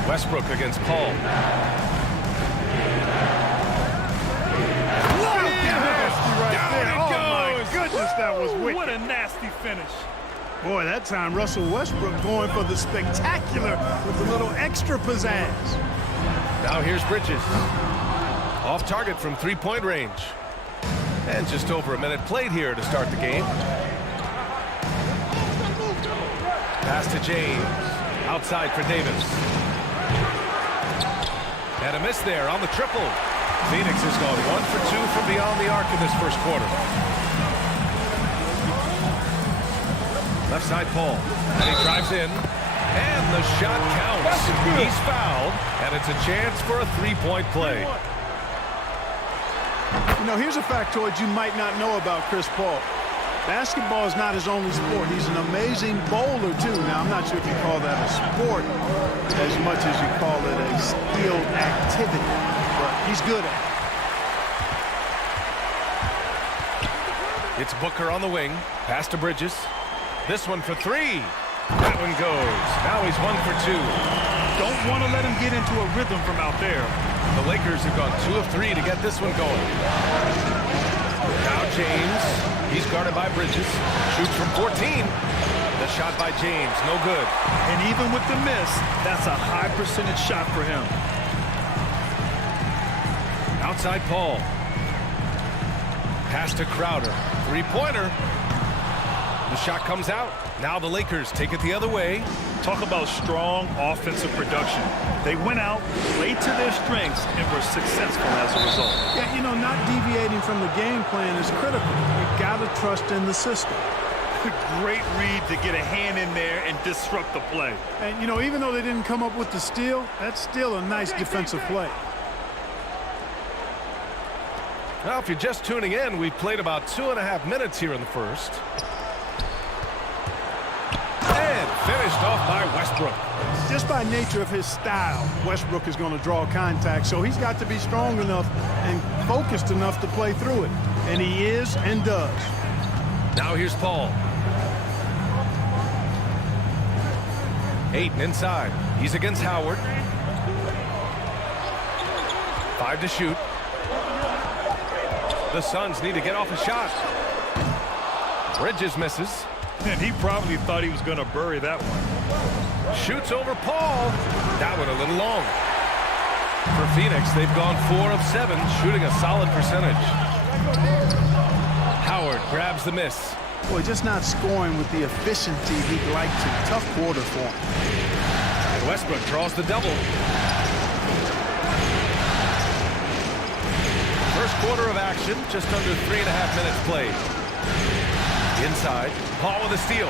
Westbrook against Paul. Goodness, that was wicked. What a nasty finish. Boy, that time Russell Westbrook going for the spectacular with a little extra pizzazz. Now here's Bridges. Off target from three-point range. And just over a minute played here to start the game. Pass to James. Outside for Davis. And a miss there on the triple. Phoenix has gone 1 for 2 from beyond the arc in this first quarter. Left side Paul. And he drives in. And the shot counts. He's fouled. And it's a chance for a three-point play. You know, here's a factoid you might not know about Chris Paul. Basketball is not his only sport. He's an amazing bowler, too. Now, I'm not sure if you call that a sport as much as you call it a skilled activity. But he's good at it. It's Booker on the wing. Pass to Bridges. This one for three. That one goes. Now he's 1 for 2. Don't want to let him get into a rhythm from out there. The Lakers have gone 2 of 3 to get this one going. Now James. He's guarded by Bridges. Shoots from 14. The shot by James. No good. And even with the miss, that's a high percentage shot for him. Outside Paul. Pass to Crowder. Three-pointer. The shot comes out. Now the Lakers take it the other way. Talk about strong offensive production. They went out, played to their strengths, and were successful as a result. Yeah, you know, not deviating from the game plan is critical. You got to trust in the system. Great read to get a hand in there and disrupt the play. And, you know, even though they didn't come up with the steal, that's still a nice defensive play. Well, if you're just tuning in, we've played about 2.5 minutes here in the first. And finished off by Westbrook. Just by nature of his style, Westbrook is going to draw contact, so he's got to be strong enough and focused enough to play through it. And he is and does. Now here's Paul. Ayton inside. He's against Howard. 5 to shoot. The Suns need to get off a shot. Bridges misses. And he probably thought he was going to bury that one. Shoots over Paul. That one a little long. For Phoenix, they've gone 4 of 7, shooting a solid percentage. Howard grabs the miss. Boy, just not scoring with the efficiency he'd like to. Tough quarter for him. And Westbrook draws the double. First quarter of action, just under 3.5 minutes played. Inside, Paul with a steal.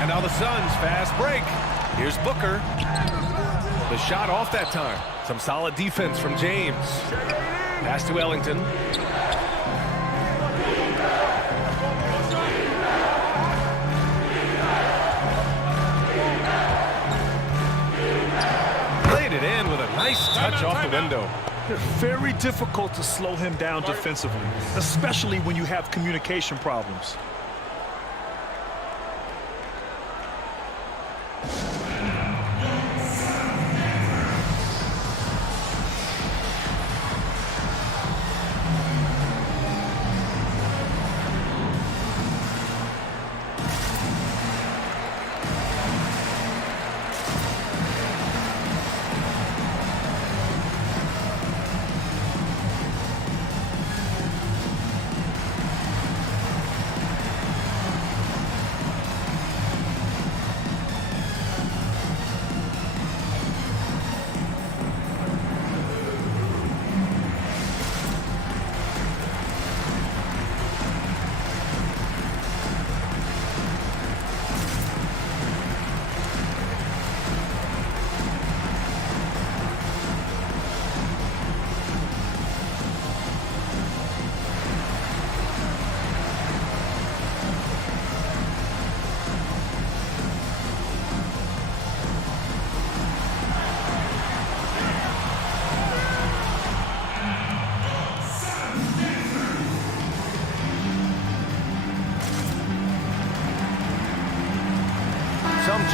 And now the Suns fast break. Here's Booker. The shot off that time. Some solid defense from James. Pass to Ellington. Played it in with a nice touch off the window. Very difficult to slow him down defensively, especially when you have communication problems.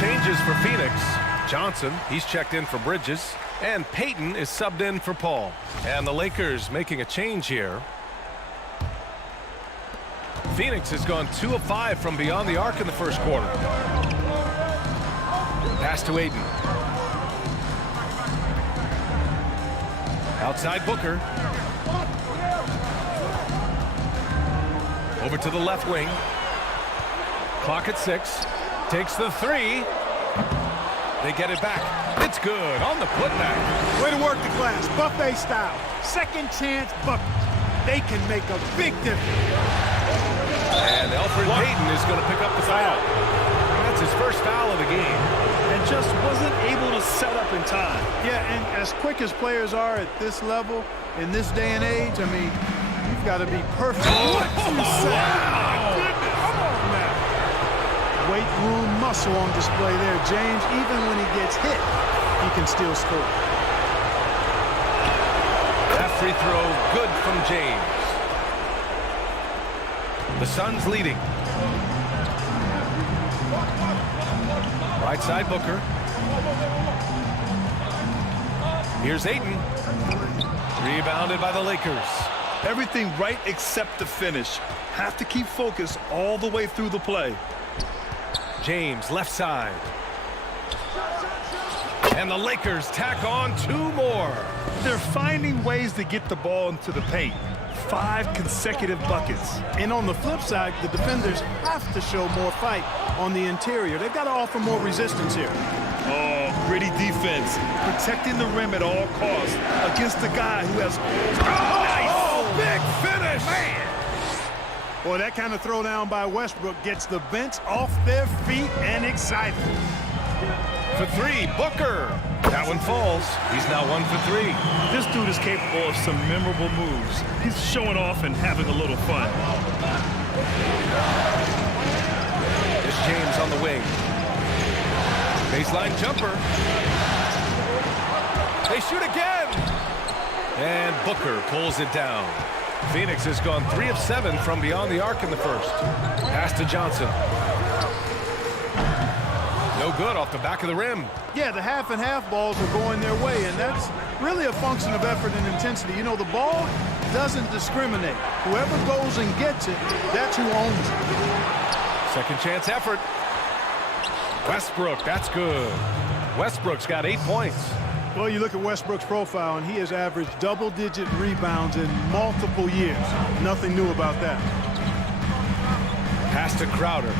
changes for Phoenix. Johnson, he's checked in for Bridges. And Payton is subbed in for Paul. And the Lakers making a change here. Phoenix has gone 2 of 5 from beyond the arc in the first quarter. Pass to Ayton. Outside Booker. Over to the left wing. Clock at 6. Takes the 3. They get it back. It's good on the putback. Way to work the glass. Buffet style. Second chance buckets. They can make a big difference. And Elfrid Payton is going to pick up the foul. That's his first foul of the game. And just wasn't able to set up in time. Yeah, and as quick as players are at this level, in this day and age, I mean, you've got to be perfect. What you say? My goodness. Come on now. Weight room muscle on display there. James, even when he gets hit, he can still score. That free throw good from James. The Suns leading. Right side Booker. Here's Ayton. Rebounded by the Lakers. Everything right except the finish. Have to keep focus all the way through the play. James left side. And the Lakers tack on 2 more. They're finding ways to get the ball into the paint. 5 consecutive buckets. And on the flip side, the defenders have to show more fight on the interior. They've got to offer more resistance here. Oh, gritty defense. Protecting the rim at all costs against a guy who has... Nice! Oh, big finish! Man! Boy, that kind of throwdown by Westbrook gets the bench off their feet and excited. For 3, Booker. That one falls. He's now 1 for 3. This dude is capable of some memorable moves. He's showing off and having a little fun. Here's James on the wing. Baseline jumper. They shoot again. And Booker pulls it down. Phoenix has gone 3 of 7 from beyond the arc in the first. Pass to Johnson. No good off the back of the rim. Yeah, the half and half balls are going their way, and that's really a function of effort and intensity. You know, the ball doesn't discriminate. Whoever goes and gets it, that's who owns it. Second chance effort. Westbrook, that's good. Westbrook's got 8 points. Well, you look at Westbrook's profile, and he has averaged double-digit rebounds in multiple years. Nothing new about that. Pass to Crowder.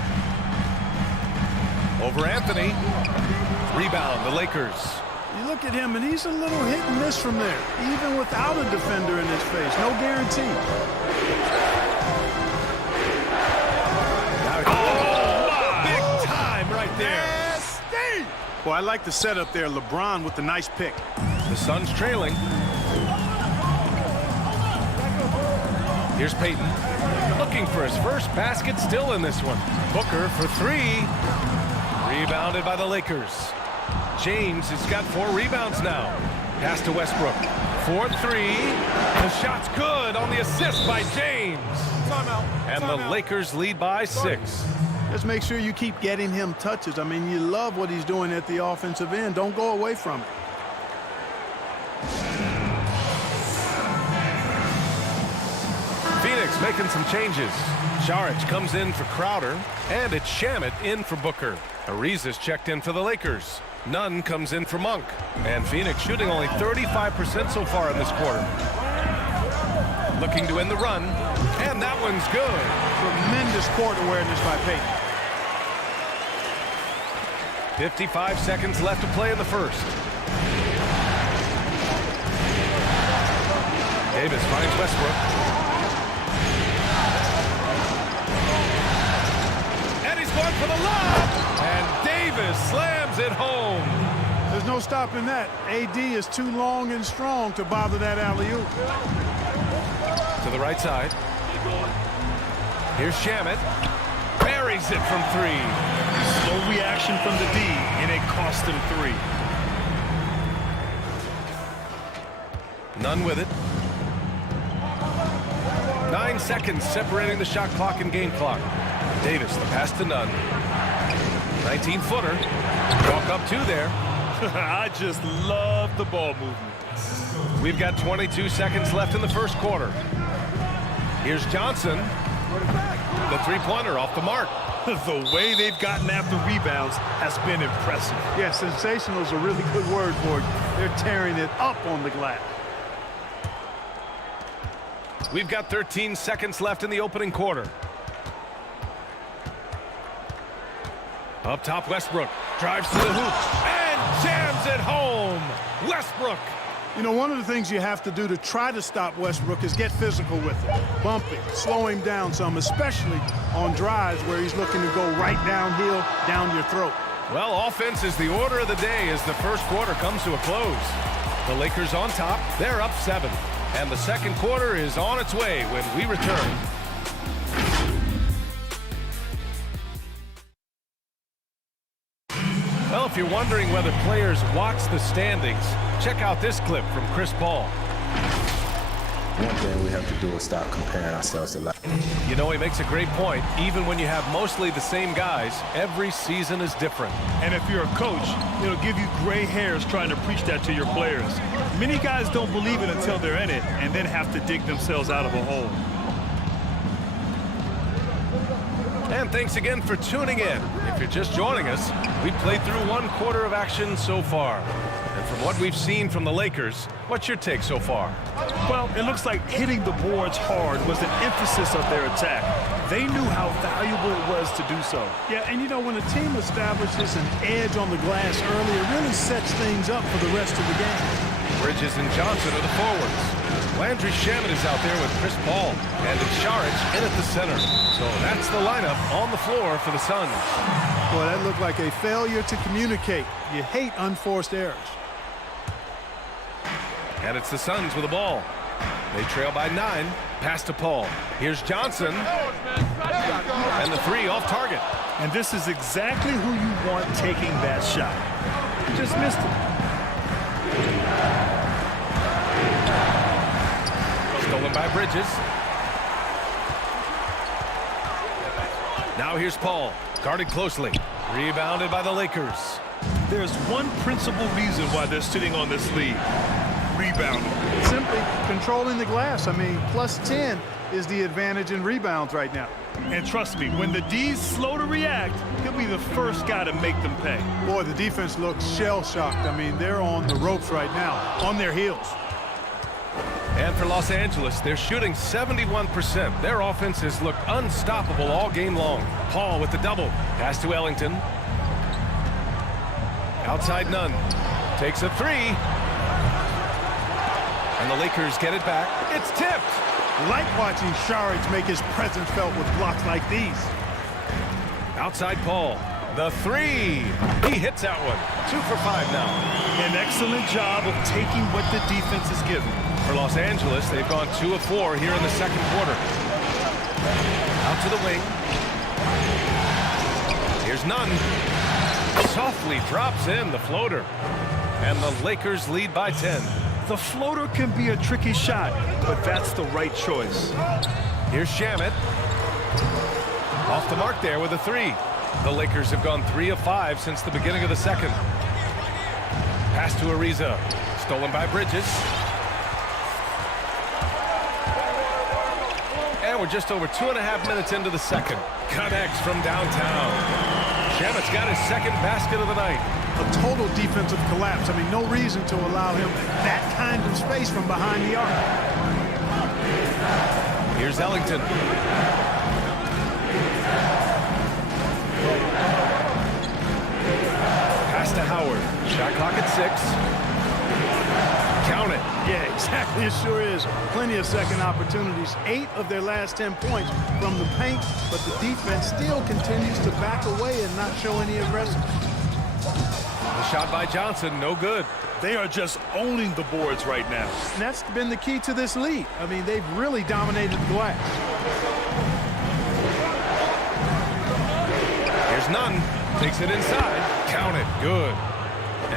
Over Anthony. Rebound, the Lakers. You look at him, and he's a little hit and miss from there, even without a defender in his face. No guarantee. Oh, big time right there. Nasty! Boy, I like the setup there. LeBron with the nice pick. The Suns trailing. Here's Payton. Looking for his first basket, still in this one. Booker for 3. Rebounded by the Lakers. James has got 4 rebounds now. Pass to Westbrook. 4-3. The shot's good on the assist by James. Timeout. And the Lakers lead by 6. Just make sure you keep getting him touches. I mean, you love what he's doing at the offensive end. Don't go away from it. Phoenix making some changes. Saric comes in for Crowder, and it's Shamet in for Booker. Ariza's checked in for the Lakers. Nunn comes in for Monk. And Phoenix shooting only 35% so far in this quarter. Looking to end the run, and that one's good. Tremendous court awareness by Payton. 55 seconds left to play in the first. Davis finds Westbrook. And he's going for the lob. And Davis slams it home. There's no stopping that. AD is too long and strong to bother that alley-oop. To the right side. Here's Shamet. Buries it from 3. Slow reaction from the D, and it cost him 3. Nunn with it. 9 seconds separating the shot clock and game clock. Davis, the pass to Nunn. 19-footer. Walk up two there. I just love the ball movement. We've got 22 seconds left in the first quarter. Here's Johnson. The three-pointer off the mark. The way they've gotten after rebounds has been impressive. Yeah, sensational is a really good word for it. They're tearing it up on the glass. We've got 13 seconds left in the opening quarter. Up top, Westbrook drives to the hoop and jams it home. Westbrook. You know, one of the things you have to do to try to stop Westbrook is get physical with him. Bump him, slow him down some, especially on drives where he's looking to go right downhill, down your throat. Well, offense is the order of the day as the first quarter comes to a close. The Lakers on top, they're up 7. And the second quarter is on its way when we return. Well, if you're wondering whether players watch the standings, check out this clip from Chris Paul. One thing we have to do is stop comparing ourselves to life. You know, he makes a great point. Even when you have mostly the same guys, every season is different. And if you're a coach, it'll give you gray hairs trying to preach that to your players. Many guys don't believe it until they're in it and then have to dig themselves out of a hole. And thanks again for tuning in. If you're just joining us, we played through one quarter of action so far. And from what we've seen from the Lakers, what's your take so far? Well, it looks like hitting the boards hard was an emphasis of their attack. They knew how valuable it was to do so. Yeah, and you know, when a team establishes an edge on the glass early, it really sets things up for the rest of the game. Bridges and Johnson are the forwards. Landry Shamet is out there with Chris Paul, and Šarić in at the center. So that's the lineup on the floor for the Suns. Boy, that looked like a failure to communicate. You hate unforced errors. And it's the Suns with the ball. They trail by 9. Pass to Paul. Here's Johnson. And the three off target. And this is exactly who you want taking that shot. He just missed it. Stolen by Bridges. Now here's Paul. Guarded closely. Rebounded by the Lakers. There's one principal reason why they're sitting on this lead. Rebounding. Simply controlling the glass. I mean, plus 10 is the advantage in rebounds right now. And trust me, when the D's slow to react, he'll be the first guy to make them pay. Boy, the defense looks shell-shocked. I mean, they're on the ropes right now, on their heels. And for Los Angeles, they're shooting 71%. Their offense has looked unstoppable all game long. Paul with the double. Pass to Ellington. Outside Nunn. Takes a three. And the Lakers get it back. It's tipped. Like watching Šarić make his presence felt with blocks like these. Outside Paul. The three. He hits that one. 2 for 5 now. An excellent job of taking what the defense is given. For Los Angeles, they've gone 2 of 4 here in the second quarter. Out to the wing. Here's Nunn. Softly drops in the floater. And the Lakers lead by 10. The floater can be a tricky shot, but that's the right choice. Here's Shamet. Off the mark there with a three. The Lakers have gone 3 of 5 since the beginning of the second. Pass to Ariza. Stolen by Bridges. And we're just over 2.5 minutes into the second. Connects from downtown. Shamet's got his second basket of the night. A total defensive collapse. I mean, no reason to allow him that kind of space from behind the arc. Here's Ellington. Pass to Howard. Shot clock at 6. Count it. Yeah, exactly. It sure is. Plenty of second opportunities. 8 of their last 10 points from the paint, but the defense still continues to back away and not show any aggressiveness. The shot by Johnson, no good. They are just owning the boards right now. And that's been the key to this lead. I mean, they've really dominated the glass. Here's Nunn. Takes it inside. Count it. Good.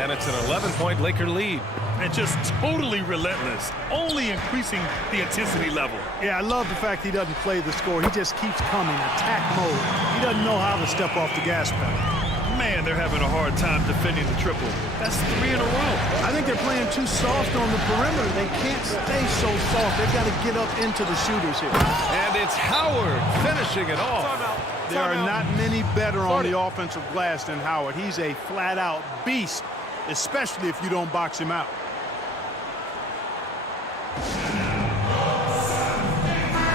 And it's an 11-point Laker lead. And just totally relentless, only increasing the intensity level. Yeah, I love the fact he doesn't play the score. He just keeps coming, attack mode. He doesn't know how to step off the gas pedal. Man, they're having a hard time defending the triple. That's 3 in a row. I think they're playing too soft on the perimeter. They can't stay so soft. They've got to get up into the shooters here. And it's Howard finishing it off. There are not many better on the offensive glass than Howard. He's a flat-out beast, especially if you don't box him out.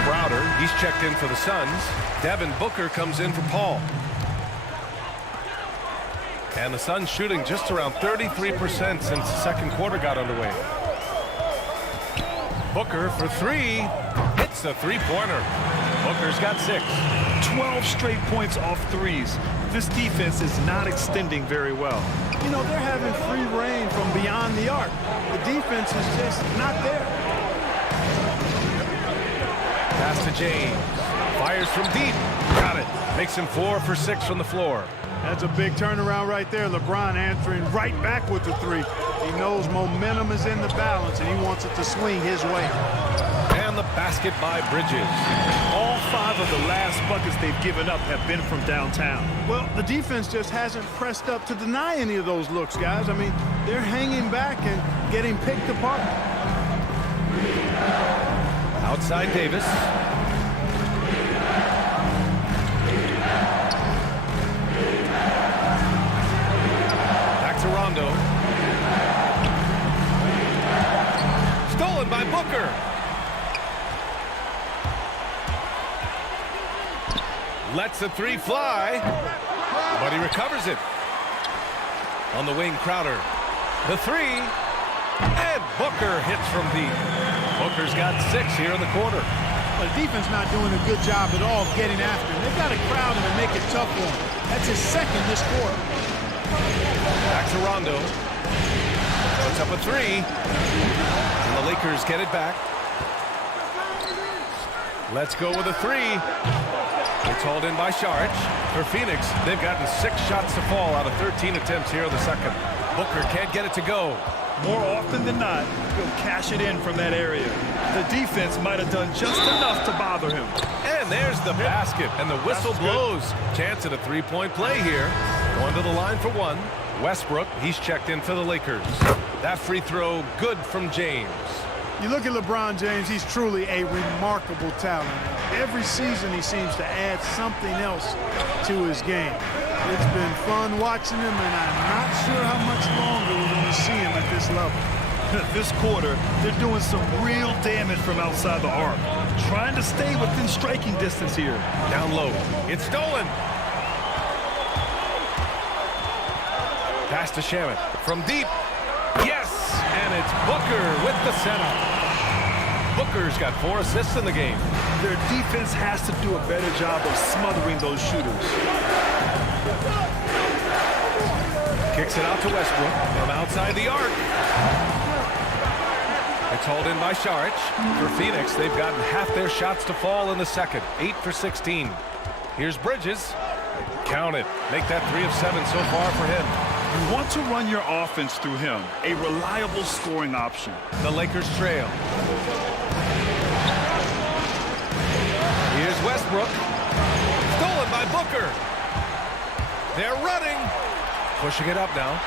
Crowder, he's checked in for the Suns. Devin Booker comes in for Paul. And the Suns shooting just around 33% since the second quarter got underway. Booker for 3. Hits a three-pointer. Booker's got 6. 12 straight points off threes. This defense is not extending very well. You know, they're having free reign from beyond the arc. The defense is just not there. Pass to James. Fires from deep. Got it. Makes him 4 for 6 from the floor. That's a big turnaround right there. LeBron answering right back with the 3. He knows momentum is in the balance, and he wants it to swing his way. And the basket by Bridges. All 5 of the last buckets they've given up have been from downtown. Well, the defense just hasn't pressed up to deny any of those looks, guys. I mean, they're hanging back and getting picked apart. Outside Davis. Back to Rondo. Stolen by Booker. Lets the 3 fly, but he recovers it. On the wing, Crowder. The 3, and Booker hits from deep. Booker's got 6 here in the quarter. Well, the defense not doing a good job at all of getting after him. They've got to crowd him and make it tough for him. That's his 2nd this quarter. Back to Rondo. Puts up a 3. And the Lakers get it back. Let's go with a 3. It's hauled in by Saric. For Phoenix, they've gotten 6 shots to fall out of 13 attempts here in the second. Booker can't get it to go. More often than not, he'll cash it in from that area. The defense might have done just enough to bother him. And there's the basket, and the whistle blows. Chance at a 3-point play here. Going to the line for 1. Westbrook, he's checked in for the Lakers. That free throw, good from James. You look at LeBron James, he's truly a remarkable talent. Every season he seems to add something else to his game. It's been fun watching him, and I'm not sure how much longer we're going to see him at this level. This quarter, they're doing some real damage from outside the arc. Trying to stay within striking distance here. Down low. It's stolen. Pass to Shamet. From deep. Yes! And it's Booker with the setup. Booker's got 4 assists in the game. Their defense has to do a better job of smothering those shooters. Kicks it out to Westbrook from outside the arc. It's hauled in by Saric. For Phoenix, they've gotten half their shots to fall in the second. 8 for 16. Here's Bridges. Count it. Make that 3 of 7 so far for him. You want to run your offense through him. A reliable scoring option. The Lakers trail. Here's Westbrook. Stolen by Booker. They're running. Pushing it up now.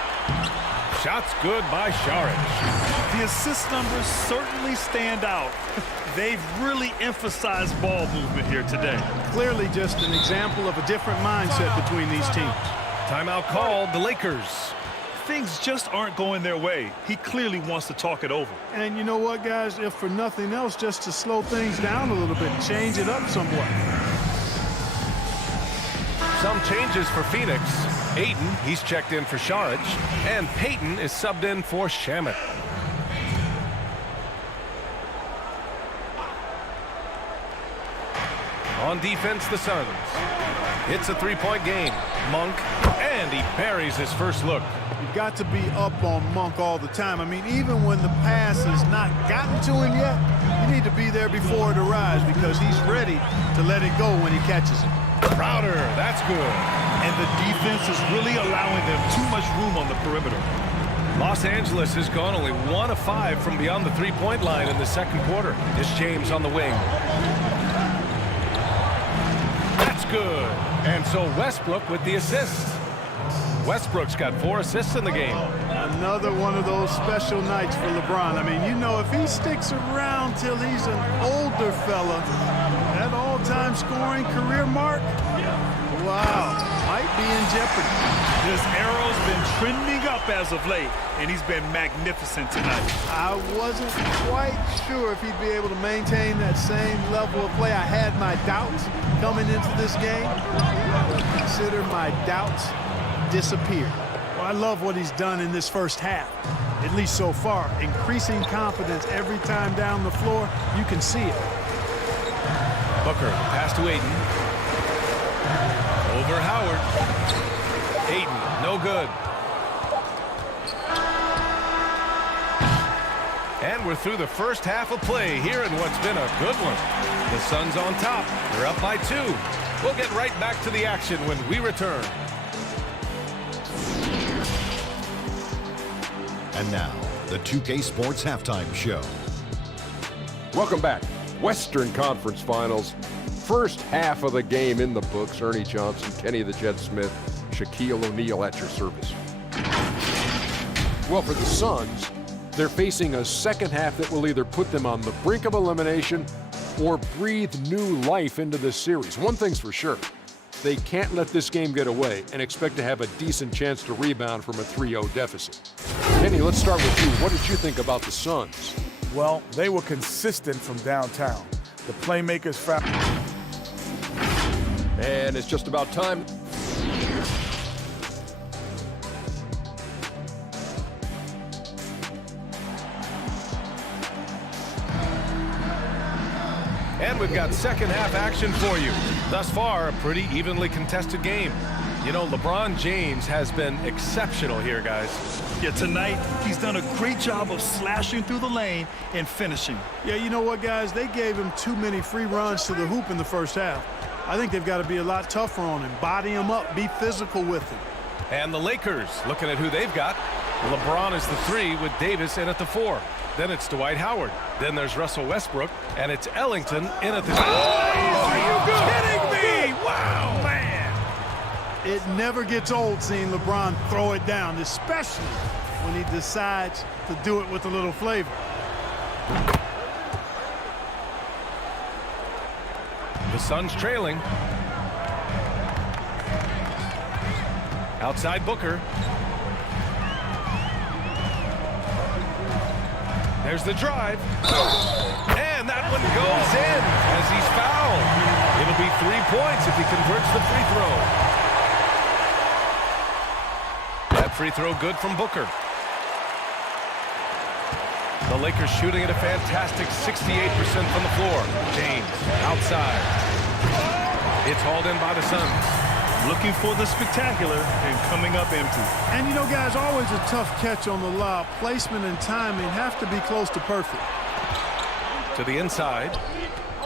Shots good by Saric. The assist numbers certainly stand out. They've really emphasized ball movement here today. Clearly just an example of a different mindset between these teams. Timeout called, the Lakers. Things just aren't going their way. He clearly wants to talk it over. And you know what, guys? If for nothing else, just to slow things down a little bit, change it up somewhat. Some changes for Phoenix. Ayton, he's checked in for Saric. And Payton is subbed in for Shamet. On defense, the Suns. It's a 3-point game. Monk, and he buries his first look. You've got to be up on Monk all the time. I mean, even when the pass has not gotten to him yet, you need to be there before it arrives because he's ready to let it go when he catches it. Crowder, that's good. And the defense is really allowing them too much room on the perimeter. Los Angeles has gone only 1 of 5 from beyond the 3-point line in the second quarter. It's James on the wing. That's good. And so Westbrook with the assist. Westbrook's got 4 assists in the game. Another one of those special nights for LeBron. I mean, you know, if he sticks around till he's an older fella, that all-time scoring career mark, wow, might be in jeopardy. This arrow's been trending up as of late, and he's been magnificent tonight. I wasn't quite sure if he'd be able to maintain that same level of play. I had my doubts coming into this game. Consider my doubts disappeared. Well, I love what he's done in this first half, at least so far. Increasing confidence every time down the floor. You can see it. Booker, pass to Ayton. Over Howard. Ayton, no good. And we're through the first half of play here in what's been a good one. The Suns on top. They're up by 2. We'll get right back to the action when we return. And now, the 2K Sports Halftime Show. Welcome back. Western Conference Finals. First half of the game in the books. Ernie Johnson, Kenny the Jet Smith, Shaquille O'Neal at your service. Well, for the Suns, they're facing a second half that will either put them on the brink of elimination or breathe new life into this series. One thing's for sure. They can't let this game get away and expect to have a decent chance to rebound from a 3-0 deficit. Kenny, let's start with you. What did you think about the Suns? Well, they were consistent from downtown. The playmakers found. And it's just about time. And we've got second half action for you. Thus far, a pretty evenly contested game. You know, LeBron James has been exceptional here, guys. Yeah, tonight, he's done a great job of slashing through the lane and finishing. Yeah, you know what, guys? They gave him too many free runs to the hoop in the first half. I think they've got to be a lot tougher on him. Body him up, be physical with him. And the Lakers, looking at who they've got. LeBron is the 3 with Davis in at the 4. Then it's Dwight Howard. Then there's Russell Westbrook. And it's Ellington in at the... Oh, are you kidding me? Wow, man. It never gets old seeing LeBron throw it down, especially when he decides to do it with a little flavor. The Suns trailing. Outside Booker. There's the drive. And that one goes in as he's fouled. It'll be 3 points if he converts the free throw. That free throw good from Booker. The Lakers shooting at a fantastic 68% from the floor. James outside. It's hauled in by the Suns. Looking for the spectacular and coming up empty. And you know, guys, always a tough catch on the lob. Placement and timing have to be close to perfect. To the inside.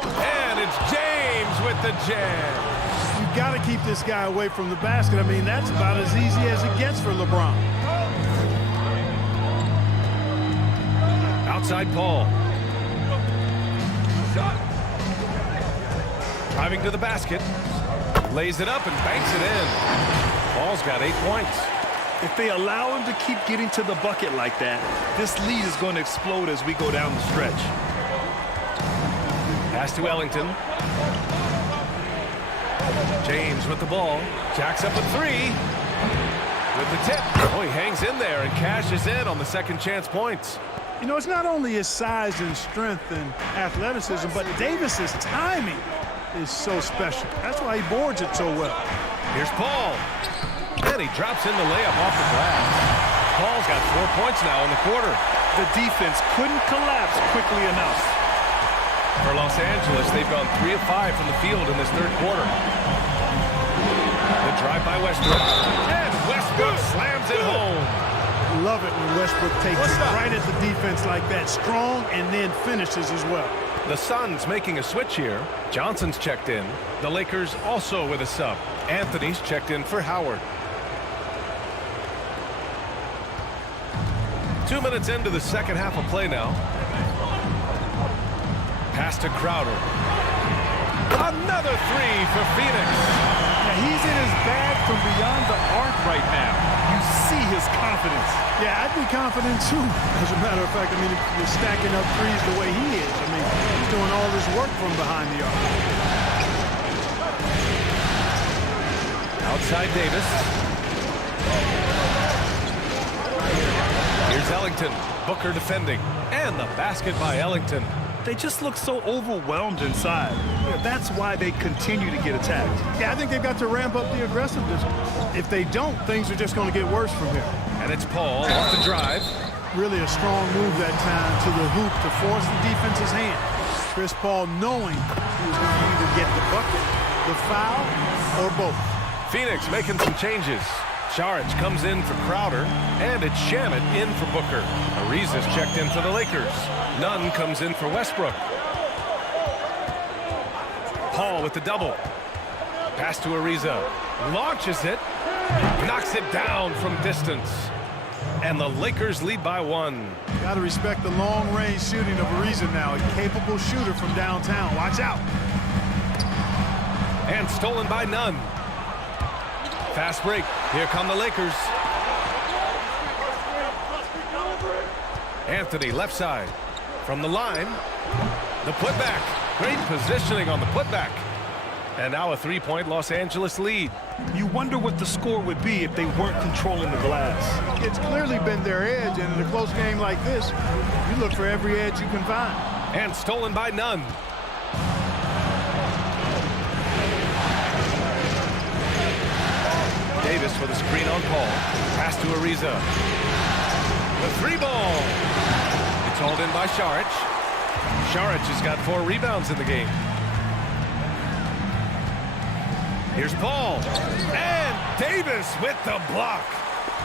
And it's James with the jam. You've got to keep this guy away from the basket. I mean, that's about as easy as it gets for LeBron. Outside Paul. Driving to the basket. Lays it up and banks it in. Paul's got 8 points. If they allow him to keep getting to the bucket like that, this lead is going to explode as we go down the stretch. Pass to Ellington. James with the ball. Jacks up a 3. With the tip. Oh, he hangs in there and cashes in on the second chance points. You know, it's not only his size and strength and athleticism, but Davis's timing is so special. That's why he boards it so well. Here's Paul. And he drops in the layup off the glass. Paul's got 4 points now in the quarter. The defense couldn't collapse quickly enough. For Los Angeles, they've gone 3 of 5 from the field in this third quarter. The drive by Westbrook. And Westbrook slams it home. Love it when Westbrook takes it right at the defense like that. Strong and then finishes as well. The Suns making a switch here. Johnson's checked in. The Lakers also with a sub. Anthony's checked in for Howard. 2 minutes into the second half of play now. Pass to Crowder. Another 3 for Phoenix. Yeah, he's in his bag from beyond the arc right now. You see his confidence. Yeah, I'd be confident too. As a matter of fact, I mean, if you're stacking up threes the way he is, I mean, he's doing all this work from behind the arc. Outside Davis. Here's Ellington. Booker defending. And the basket by Ellington. They just look so overwhelmed inside. Yeah, that's why they continue to get attacked. Yeah, I think they've got to ramp up the aggressiveness. If they don't, things are just going to get worse from here. And it's Paul off the drive. Really a strong move that time to the hoop to force the defense's hand. Chris Paul knowing he was going to either get the bucket, the foul, or both. Phoenix making some changes. Saric comes in for Crowder, and it's Shamet in for Booker. Ariza's checked in for the Lakers. Nunn comes in for Westbrook. Paul with the double. Pass to Ariza. Launches it. Knocks it down from distance. And the Lakers lead by 1. Got to respect the long-range shooting of Ariza now. A capable shooter from downtown. Watch out. And stolen by Nunn. Fast break. Here come the Lakers. Anthony left side. From the line. The putback. Great positioning on the putback. And now a 3-point Los Angeles lead. You wonder what the score would be if they weren't controlling the glass. It's clearly been their edge, and in a close game like this, you look for every edge you can find. And stolen by Nunn. Davis for the screen on Paul. Pass to Ariza. The 3-ball. It's hauled in by Saric. Saric has got 4 rebounds in the game. Here's Paul. And Davis with the block.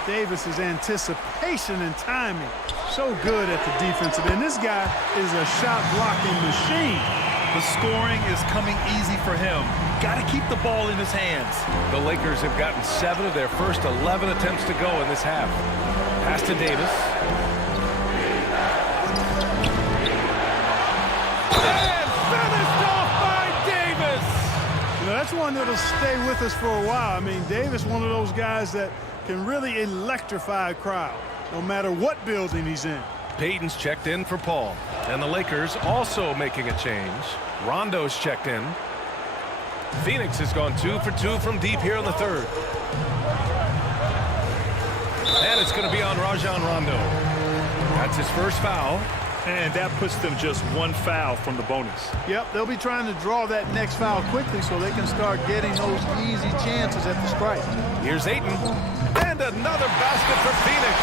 Davis's anticipation and timing. So good at the defensive end. This guy is a shot-blocking machine. The scoring is coming easy for him. Got to keep the ball in his hands. The Lakers have gotten 7 of their first 11 attempts to go in this half. Pass to Davis. And finished off by Davis! You know, that's one that'll stay with us for a while. I mean, Davis, one of those guys that can really electrify a crowd, no matter what building he's in. Payton's checked in for Paul. And the Lakers also making a change. Rondo's checked in. Phoenix has gone 2 for 2 from deep here in the third. And it's going to be on Rajon Rondo. That's his first foul. And that puts them just 1 foul from the bonus. Yep, they'll be trying to draw that next foul quickly so they can start getting those easy chances at the strike. Here's Ayton. And another basket for Phoenix.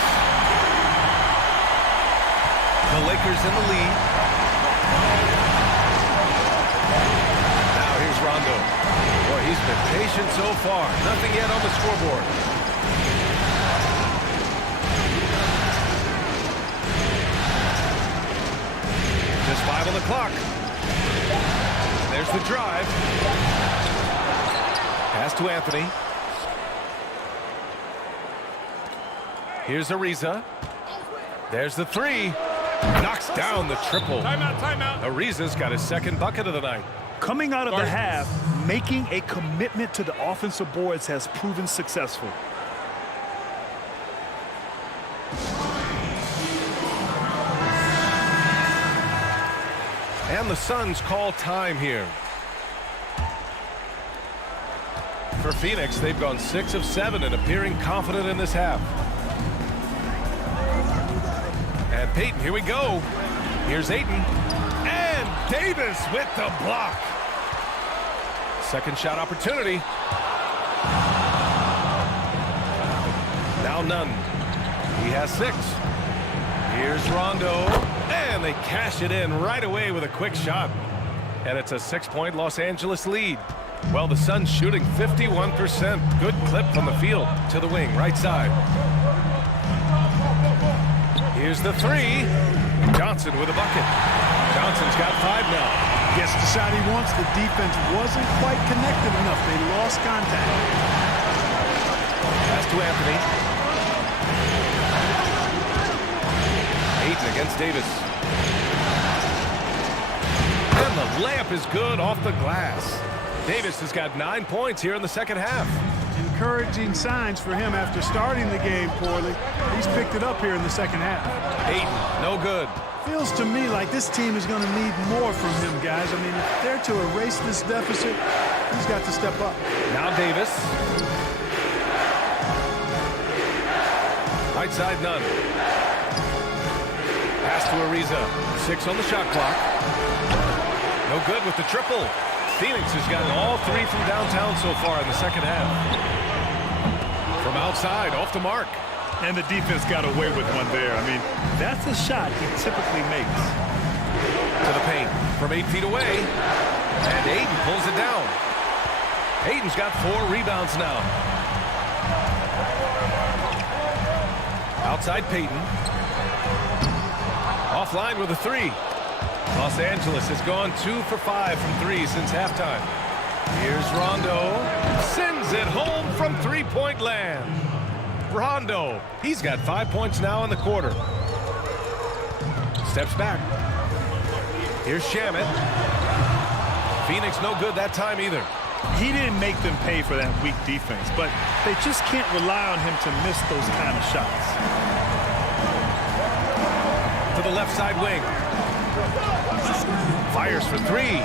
The Lakers in the lead. Now here's Rondo. Boy, he's been patient so far. Nothing yet on the scoreboard. Just 5 on the clock. There's the drive. Pass to Anthony. Here's Ariza. There's the 3. Knocks down the triple. Timeout, timeout. Ariza's got his second bucket of the night. Coming out of the half, making a commitment to the offensive boards has proven successful. And the Suns call time here. For Phoenix, they've gone 6 of 7 and appearing confident in this half. And Payton, here we go. Here's Ayton. And Davis with the block. Second shot opportunity. Now Nunn. He has 6. Here's Rondo. And they cash it in right away with a quick shot. And it's a 6-point Los Angeles lead. Well, the Suns shooting 51%. Good clip from the field to the wing, right side. Here's the 3. Johnson with a bucket. Johnson's got 5 now. Gets the shot he wants. The defense wasn't quite connected enough. They lost contact. Pass to Anthony. Ayton against Davis. And the layup is good off the glass. Davis has got 9 points here in the second half. Encouraging signs for him after starting the game poorly. He's picked it up here in the second half. Ayton, no good. Feels to me like this team is going to need more from him, guys. I mean, if they're to erase this deficit, he's got to step up. Now Davis. Right side, none. Pass to Ariza. 6 on the shot clock. No good with the triple. Phoenix has gotten all 3 from downtown so far in the second half. From outside, off the mark. And the defense got away with one there. I mean, that's a shot he typically makes. To the paint from 8 feet away. And Ayton pulls it down. Ayton's got 4 rebounds now. Outside Payton. Offline with a 3. Los Angeles has gone 2 for 5 from 3 since halftime. Here's Rondo. Sends it home from three-point land. Rondo. He's got 5 points now in the quarter. Steps back. Here's Shamet. Phoenix no good that time either. He didn't make them pay for that weak defense, but they just can't rely on him to miss those kind of shots. To the left side wing. Fires for 3.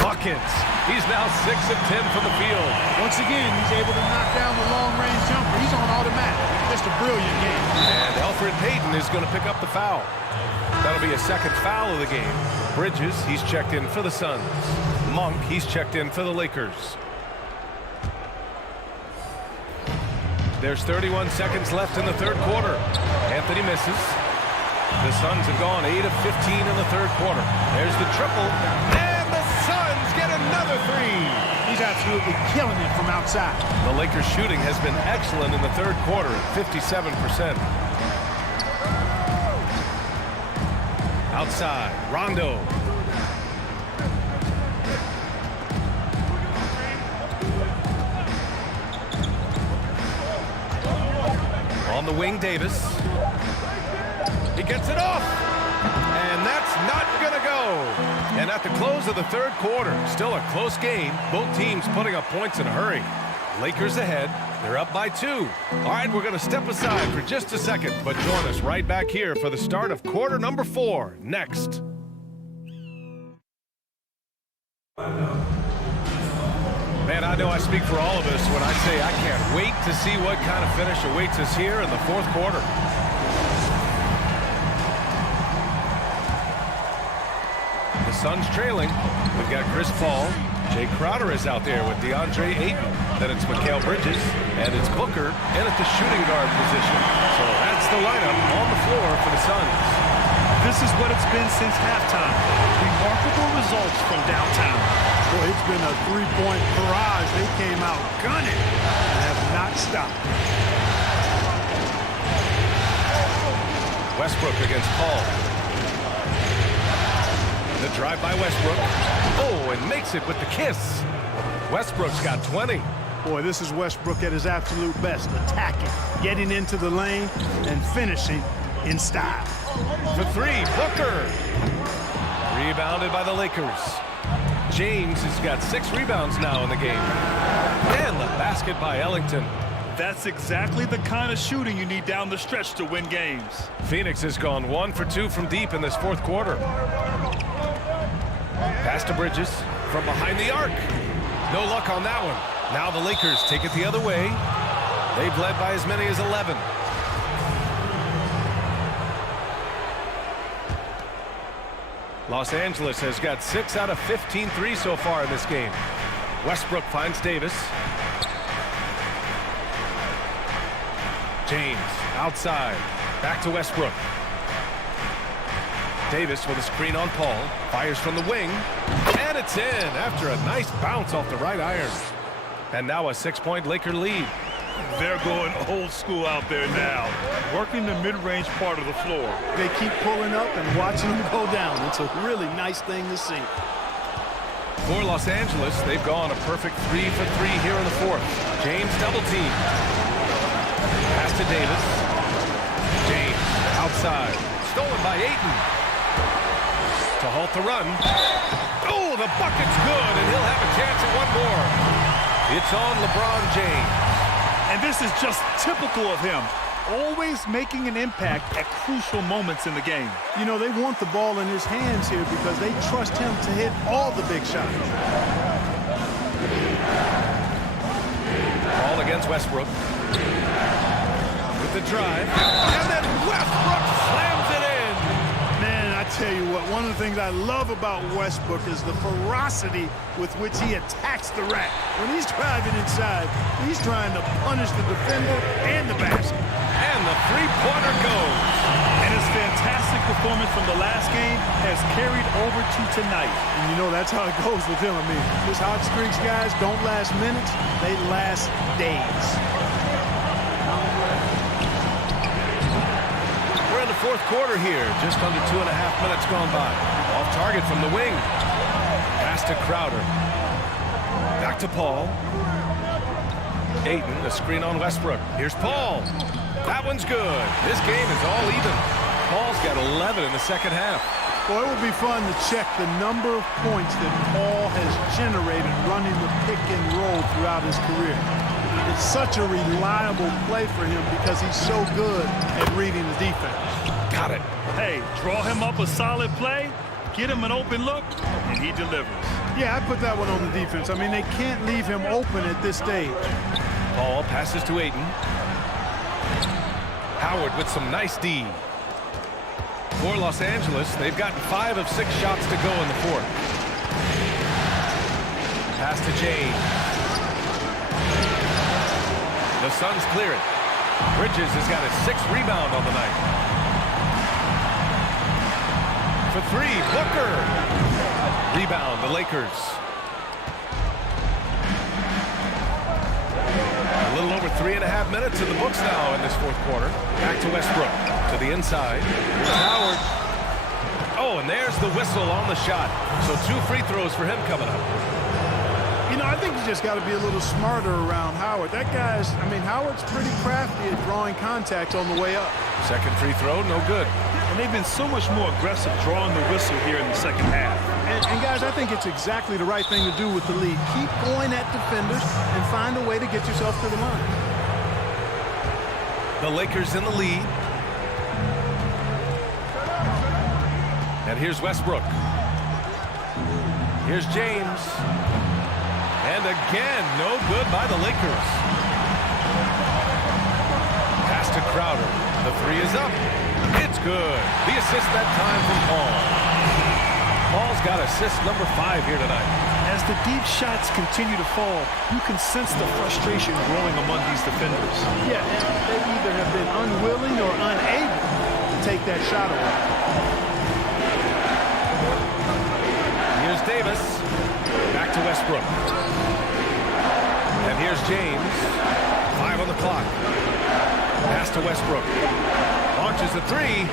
Buckets. He's now 6 of 10 from the field. Once again, he's able to knock down the long-range jumper. He's on automatic. Just a brilliant game. And Elfrid Payton is going to pick up the foul. That'll be a second foul of the game. Bridges, he's checked in for the Suns. Monk, he's checked in for the Lakers. There's 31 seconds left in the third quarter. Anthony misses. The Suns have gone 8 of 15 in the third quarter. There's the triple. And the Suns get another 3. He's absolutely killing it from outside. The Lakers shooting has been excellent in the third quarter at 57%. Outside, Rondo. On the wing, Davis. He gets it off. And that's not going to go. And at the close of the third quarter, still a close game. Both teams putting up points in a hurry. Lakers ahead. They're up by 2. All right, we're going to step aside for just a second, but join us right back here for the start of quarter number 4 next. Man, I know I speak for all of us when I say I can't wait to see what kind of finish awaits us here in the fourth quarter. The Suns trailing. We've got Chris Paul. Jay Crowder is out there with DeAndre Ayton. Then it's Mikal Bridges. And it's Booker in at the shooting guard position. So that's the lineup on the floor for the Suns. This is what it's been since halftime. Remarkable results from downtown. Boy, it's been a three-point barrage. They came out gunning and have not stopped. Westbrook against Paul. The drive by Westbrook. Oh, and makes it with the kiss. Westbrook's got 20. Boy, this is Westbrook at his absolute best. Attacking, getting into the lane, and finishing in style. For 3, Booker. Rebounded by the Lakers. James has got 6 rebounds now in the game. And the basket by Ellington. That's exactly the kind of shooting you need down the stretch to win games. Phoenix has gone 1 for 2 from deep in this fourth quarter. Pass to Bridges from behind the arc. No luck on that one. Now the Lakers take it the other way. They've led by as many as 11. Los Angeles has got 6 out of 15 threes so far in this game. Westbrook finds Davis. James outside. Back to Westbrook. Davis with a screen on Paul. Fires from the wing. And it's in after a nice bounce off the right iron. And now a 6-point Laker lead. They're going old school out there now, working the mid-range part of the floor. They keep pulling up and watching them go down. It's a really nice thing to see. For Los Angeles, they've gone a perfect 3 for 3 here in the fourth. James double team. Pass to Davis. James outside. Stolen by Ayton. To halt the run. Oh, the bucket's good, and he'll have a chance at one more. It's on LeBron James. And this is just typical of him. Always making an impact at crucial moments in the game. You know, they want the ball in his hands here because they trust him to hit all the big shots. Ball against Westbrook. With the drive. And then Westbrook slams it in. Man, I tell you what, one of the things I love about Westbrook is the ferocity with which he attacks the rack. When he's driving inside, he's trying to punish the defender and the basket. And the three-pointer goes. And his fantastic performance from the last game has carried over to tonight. And you know, that's how it goes with him. I mean, his hot streaks, guys, don't last minutes. They last days. We're in the fourth quarter here. Just under 2.5 minutes gone by. Off target from the wing. Pass to Crowder. Back to Paul. Ayton, the screen on Westbrook. Here's Paul. That one's good. This game is all even. Paul's got 11 in the second half. Well, it would be fun to check the number of points that Paul has generated running the pick and roll throughout his career. It's such a reliable play for him because he's so good at reading the defense. Got it. Hey, draw him up a solid play, get him an open look, and he delivers. Yeah, I put that one on the defense. I mean, they can't leave him open at this stage. Paul passes to Ayton. Howard with some nice D. For Los Angeles, they've gotten 5 of 6 shots to go in the fourth. Pass to James. The Suns clear it. Bridges has got his 6th rebound on the night. For 3, Booker. Rebound, the Lakers. A little over 3.5 minutes in the books now in this fourth quarter. Back to Westbrook, to the inside. To Howard. Oh, and there's the whistle on the shot. So 2 free throws for him coming up. You know, I think you just got to be a little smarter around Howard. That guy's, I mean, Howard's pretty crafty at drawing contact on the way up. Second free throw, no good. And they've been so much more aggressive drawing the whistle here in the second half. And guys, I think it's exactly the right thing to do with the lead. Keep going at defenders and find a way to get yourself to the line. The Lakers in the lead. And here's Westbrook. Here's James. And again, no good by the Lakers. Pass to Crowder. The 3 is up. It's good. The assist that time from Paul. Paul's got assist number 5 here tonight. As the deep shots continue to fall, you can sense the frustration growing among these defenders. Yeah, and they either have been unwilling or unable to take that shot away. Here's Davis. Back to Westbrook. And here's James. 5 on the clock. Pass to Westbrook. Launches the 3.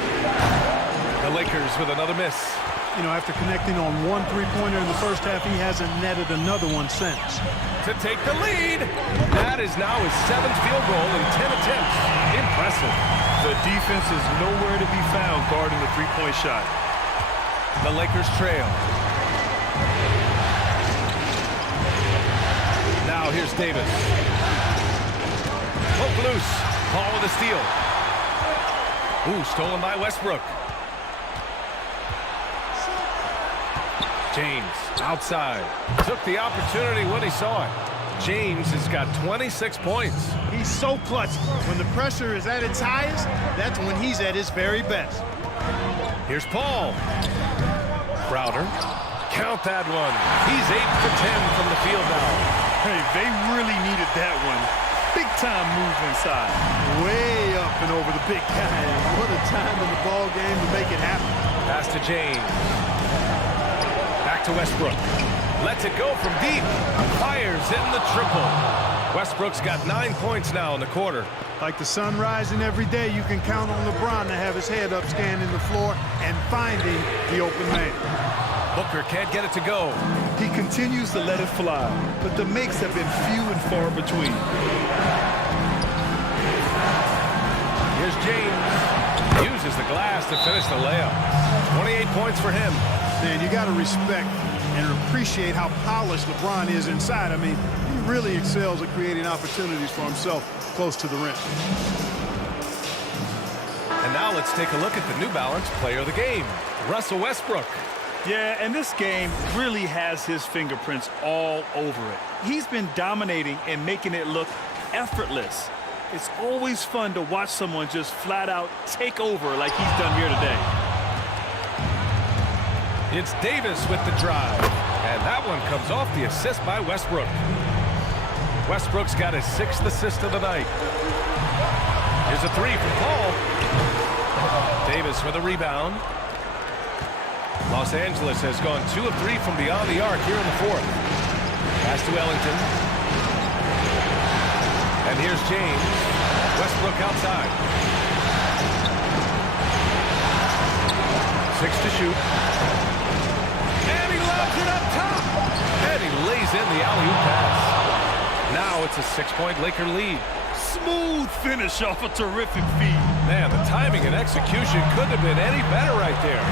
The Lakers with another miss. You know, after connecting on 1 3-pointer in the first half, he hasn't netted another one since. To take the lead. That is now his 7th field goal in 10 attempts. Impressive. The defense is nowhere to be found guarding the 3-point shot. The Lakers trail. Now here's Davis. Poke loose. Paul with a steal. Ooh, stolen by Westbrook. James outside. Took the opportunity when he saw it. James has got 26 points. He's so clutch. When the pressure is at its highest, that's when he's at his very best. Here's Paul. Crowder. Count that one. He's 8 for 10 from the field now. Hey, they really needed that one. Big time move inside. Way up and over the big guy. What a time in the ball game to make it happen. Pass to James. Back to Westbrook. Lets it go from deep. Fires in the triple. Westbrook's got 9 points now in the quarter. Like the sun rising every day, you can count on LeBron to have his head up scanning the floor and finding the open man. Booker can't get it to go. He continues to let it fly, but the makes have been few and far between. Here's James. Uses the glass to finish the layup. 28 points for him. Man, you got to respect and appreciate how polished LeBron is inside. I mean, he really excels at creating opportunities for himself close to the rim. And now let's take a look at the New Balance player of the game, Russell Westbrook. Yeah, and this game really has his fingerprints all over it. He's been dominating and making it look effortless. It's always fun to watch someone just flat out take over like he's done here today. It's Davis with the drive, and that one comes off the assist by Westbrook. Westbrook's got his 6th assist of the night. Here's a 3 from Paul. Davis with a rebound. Los Angeles has gone 2 of 3 from beyond the arc here in the 4th. Pass to Ellington. And here's James. Westbrook outside. 6 to shoot. And he loves it up top. And he lays in the alley-oop pass. Now it's a 6-point Laker lead. Smooth finish off a terrific feed. Man, the timing and execution couldn't have been any better right there.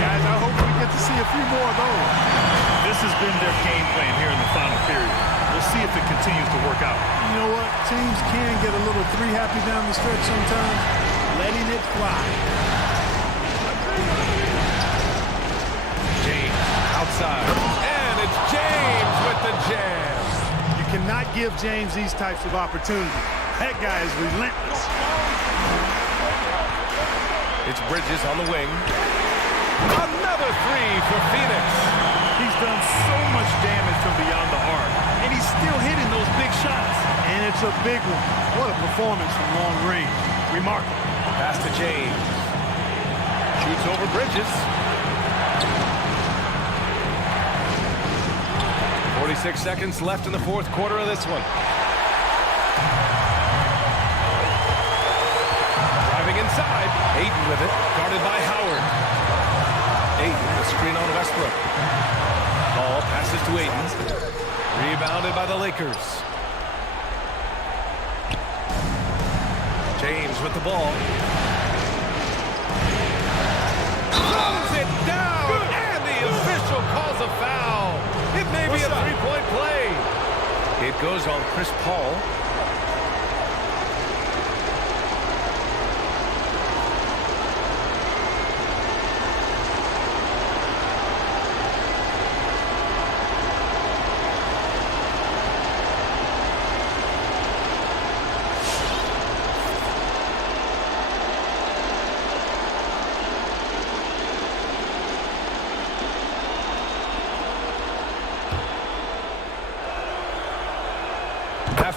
Guys, I hope we get to see a few more of those. This has been their game plan here in the final period. We'll see if it continues to work out. You know what? Teams can get a little three happy down the stretch sometimes. Letting it fly. James outside. And it's James with the jam. You cannot give James these types of opportunities. That guy is relentless. It's Bridges on the wing. Another 3 for Phoenix. He's done so much damage from beyond the arc, and he's still hitting those big shots. And it's a big one. What a performance from long range. Remarkable. Pass to James. Shoots over Bridges. 46 seconds left in the 4th quarter of this one. Driving inside. Ayton with it. Guarded by Howard. Ayton, the screen on Westbrook. Ball passes to Ayton. Rebounded by the Lakers. James with the ball. Throws it down. And the official calls a foul. It may be a 3-point play. It goes on Chris Paul.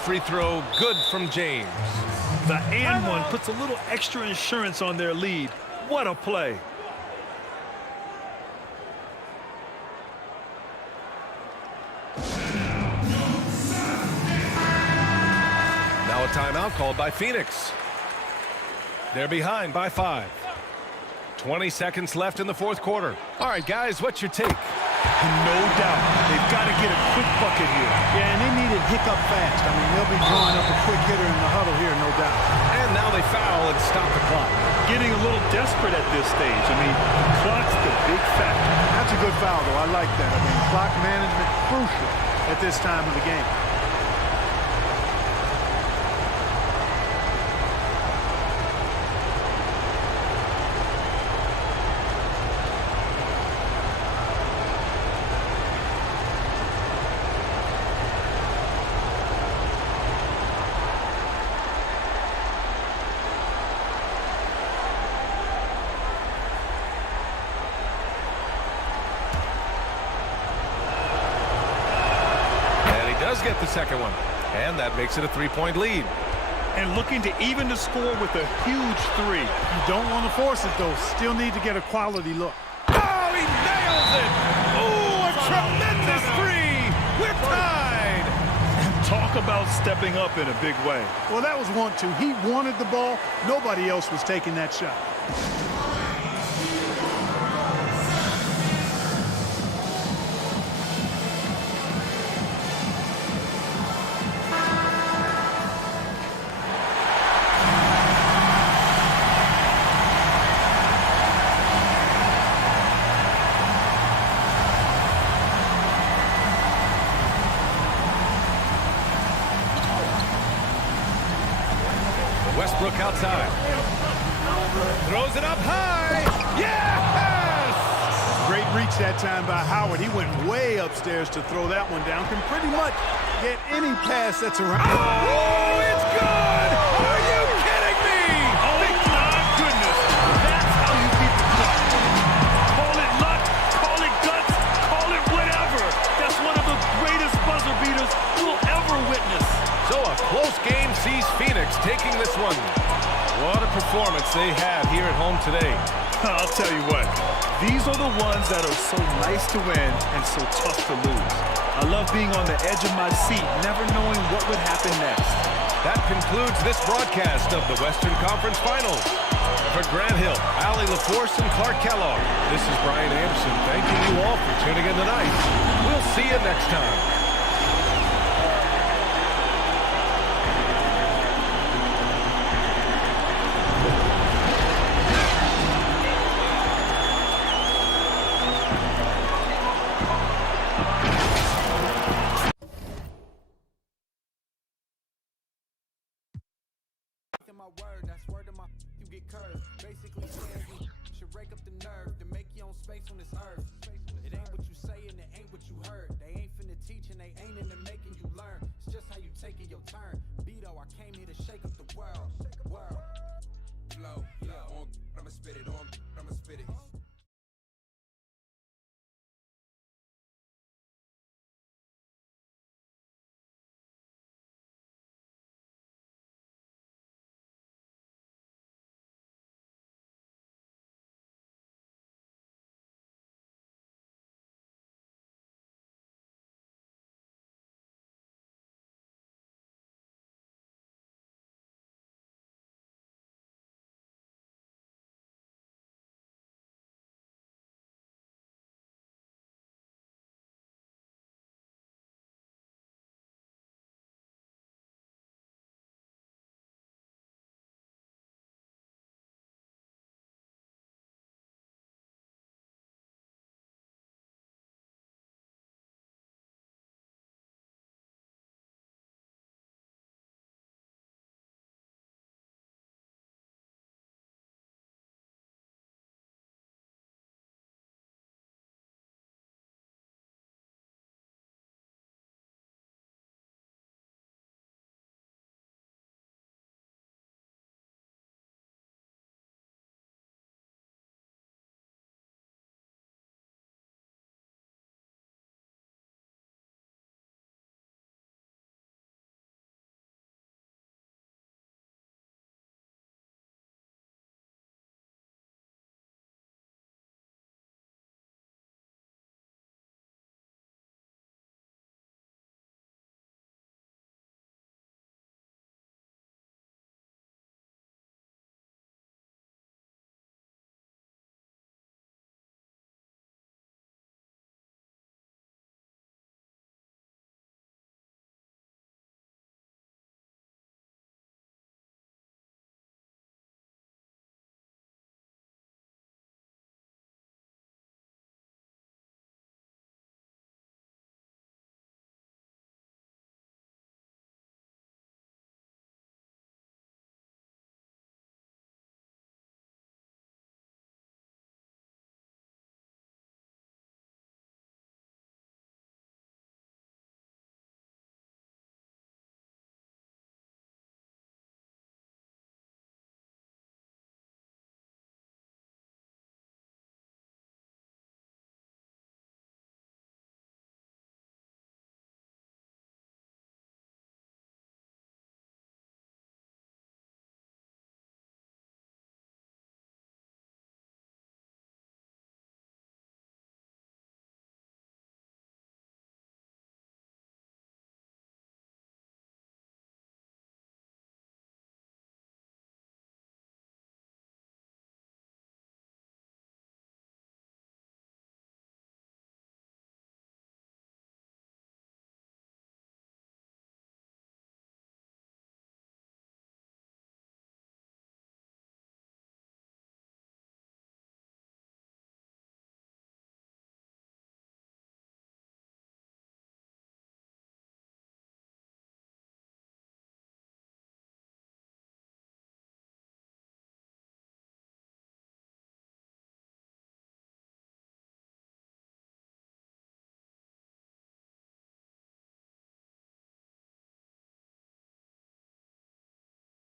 Free throw, good from James. The and one puts a little extra insurance on their lead. What a play. Now a timeout called by Phoenix. They're behind by 5. 20 seconds left in the 4th quarter. All right, guys, what's your take? No doubt. They've got to get a quick bucket here. Yeah, and they need it hiccup fast. I mean, they'll be drawing up a quick hitter in the huddle here, no doubt. And now they foul and stop the clock. Getting a little desperate at this stage. I mean, the clock's the big factor. That's a good foul, though. I like that. I mean, clock management crucial at this time of the game. Get the second one, and that makes it a 3-point lead. And looking to even the score with a huge 3. You don't want to force it, though. Still need to get a quality look. Oh, he nails it! Oh, a tremendous 3! We're tied! And talk about stepping up in a big way. Well, that was 1-2. He wanted the ball. Nobody else was taking that shot. Westbrook outside. Throws it up high. Yes! Great reach that time by Howard. He went way upstairs to throw that one down. Can pretty much get any pass that's around. Oh, it's good! Are you kidding me? Oh, my goodness. That's how you beat the clock. Call it luck, call it guts, call it whatever. That's one of the greatest buzzer beaters we'll ever witness. So a close game sees Phoenix taking this one. What a performance they had here at home today. I'll tell you what, these are the ones that are so nice to win and so tough to lose. I love being on the edge of my seat, never knowing what would happen next. That concludes this broadcast of the Western Conference Finals. For Grant Hill, Allie LaForce, and Clark Kellogg, this is Brian Anderson thanking you all for tuning in tonight. We'll see you next time. My word, that's word of my you get curved. Basically saying you should break up the nerve to make your own space on this earth.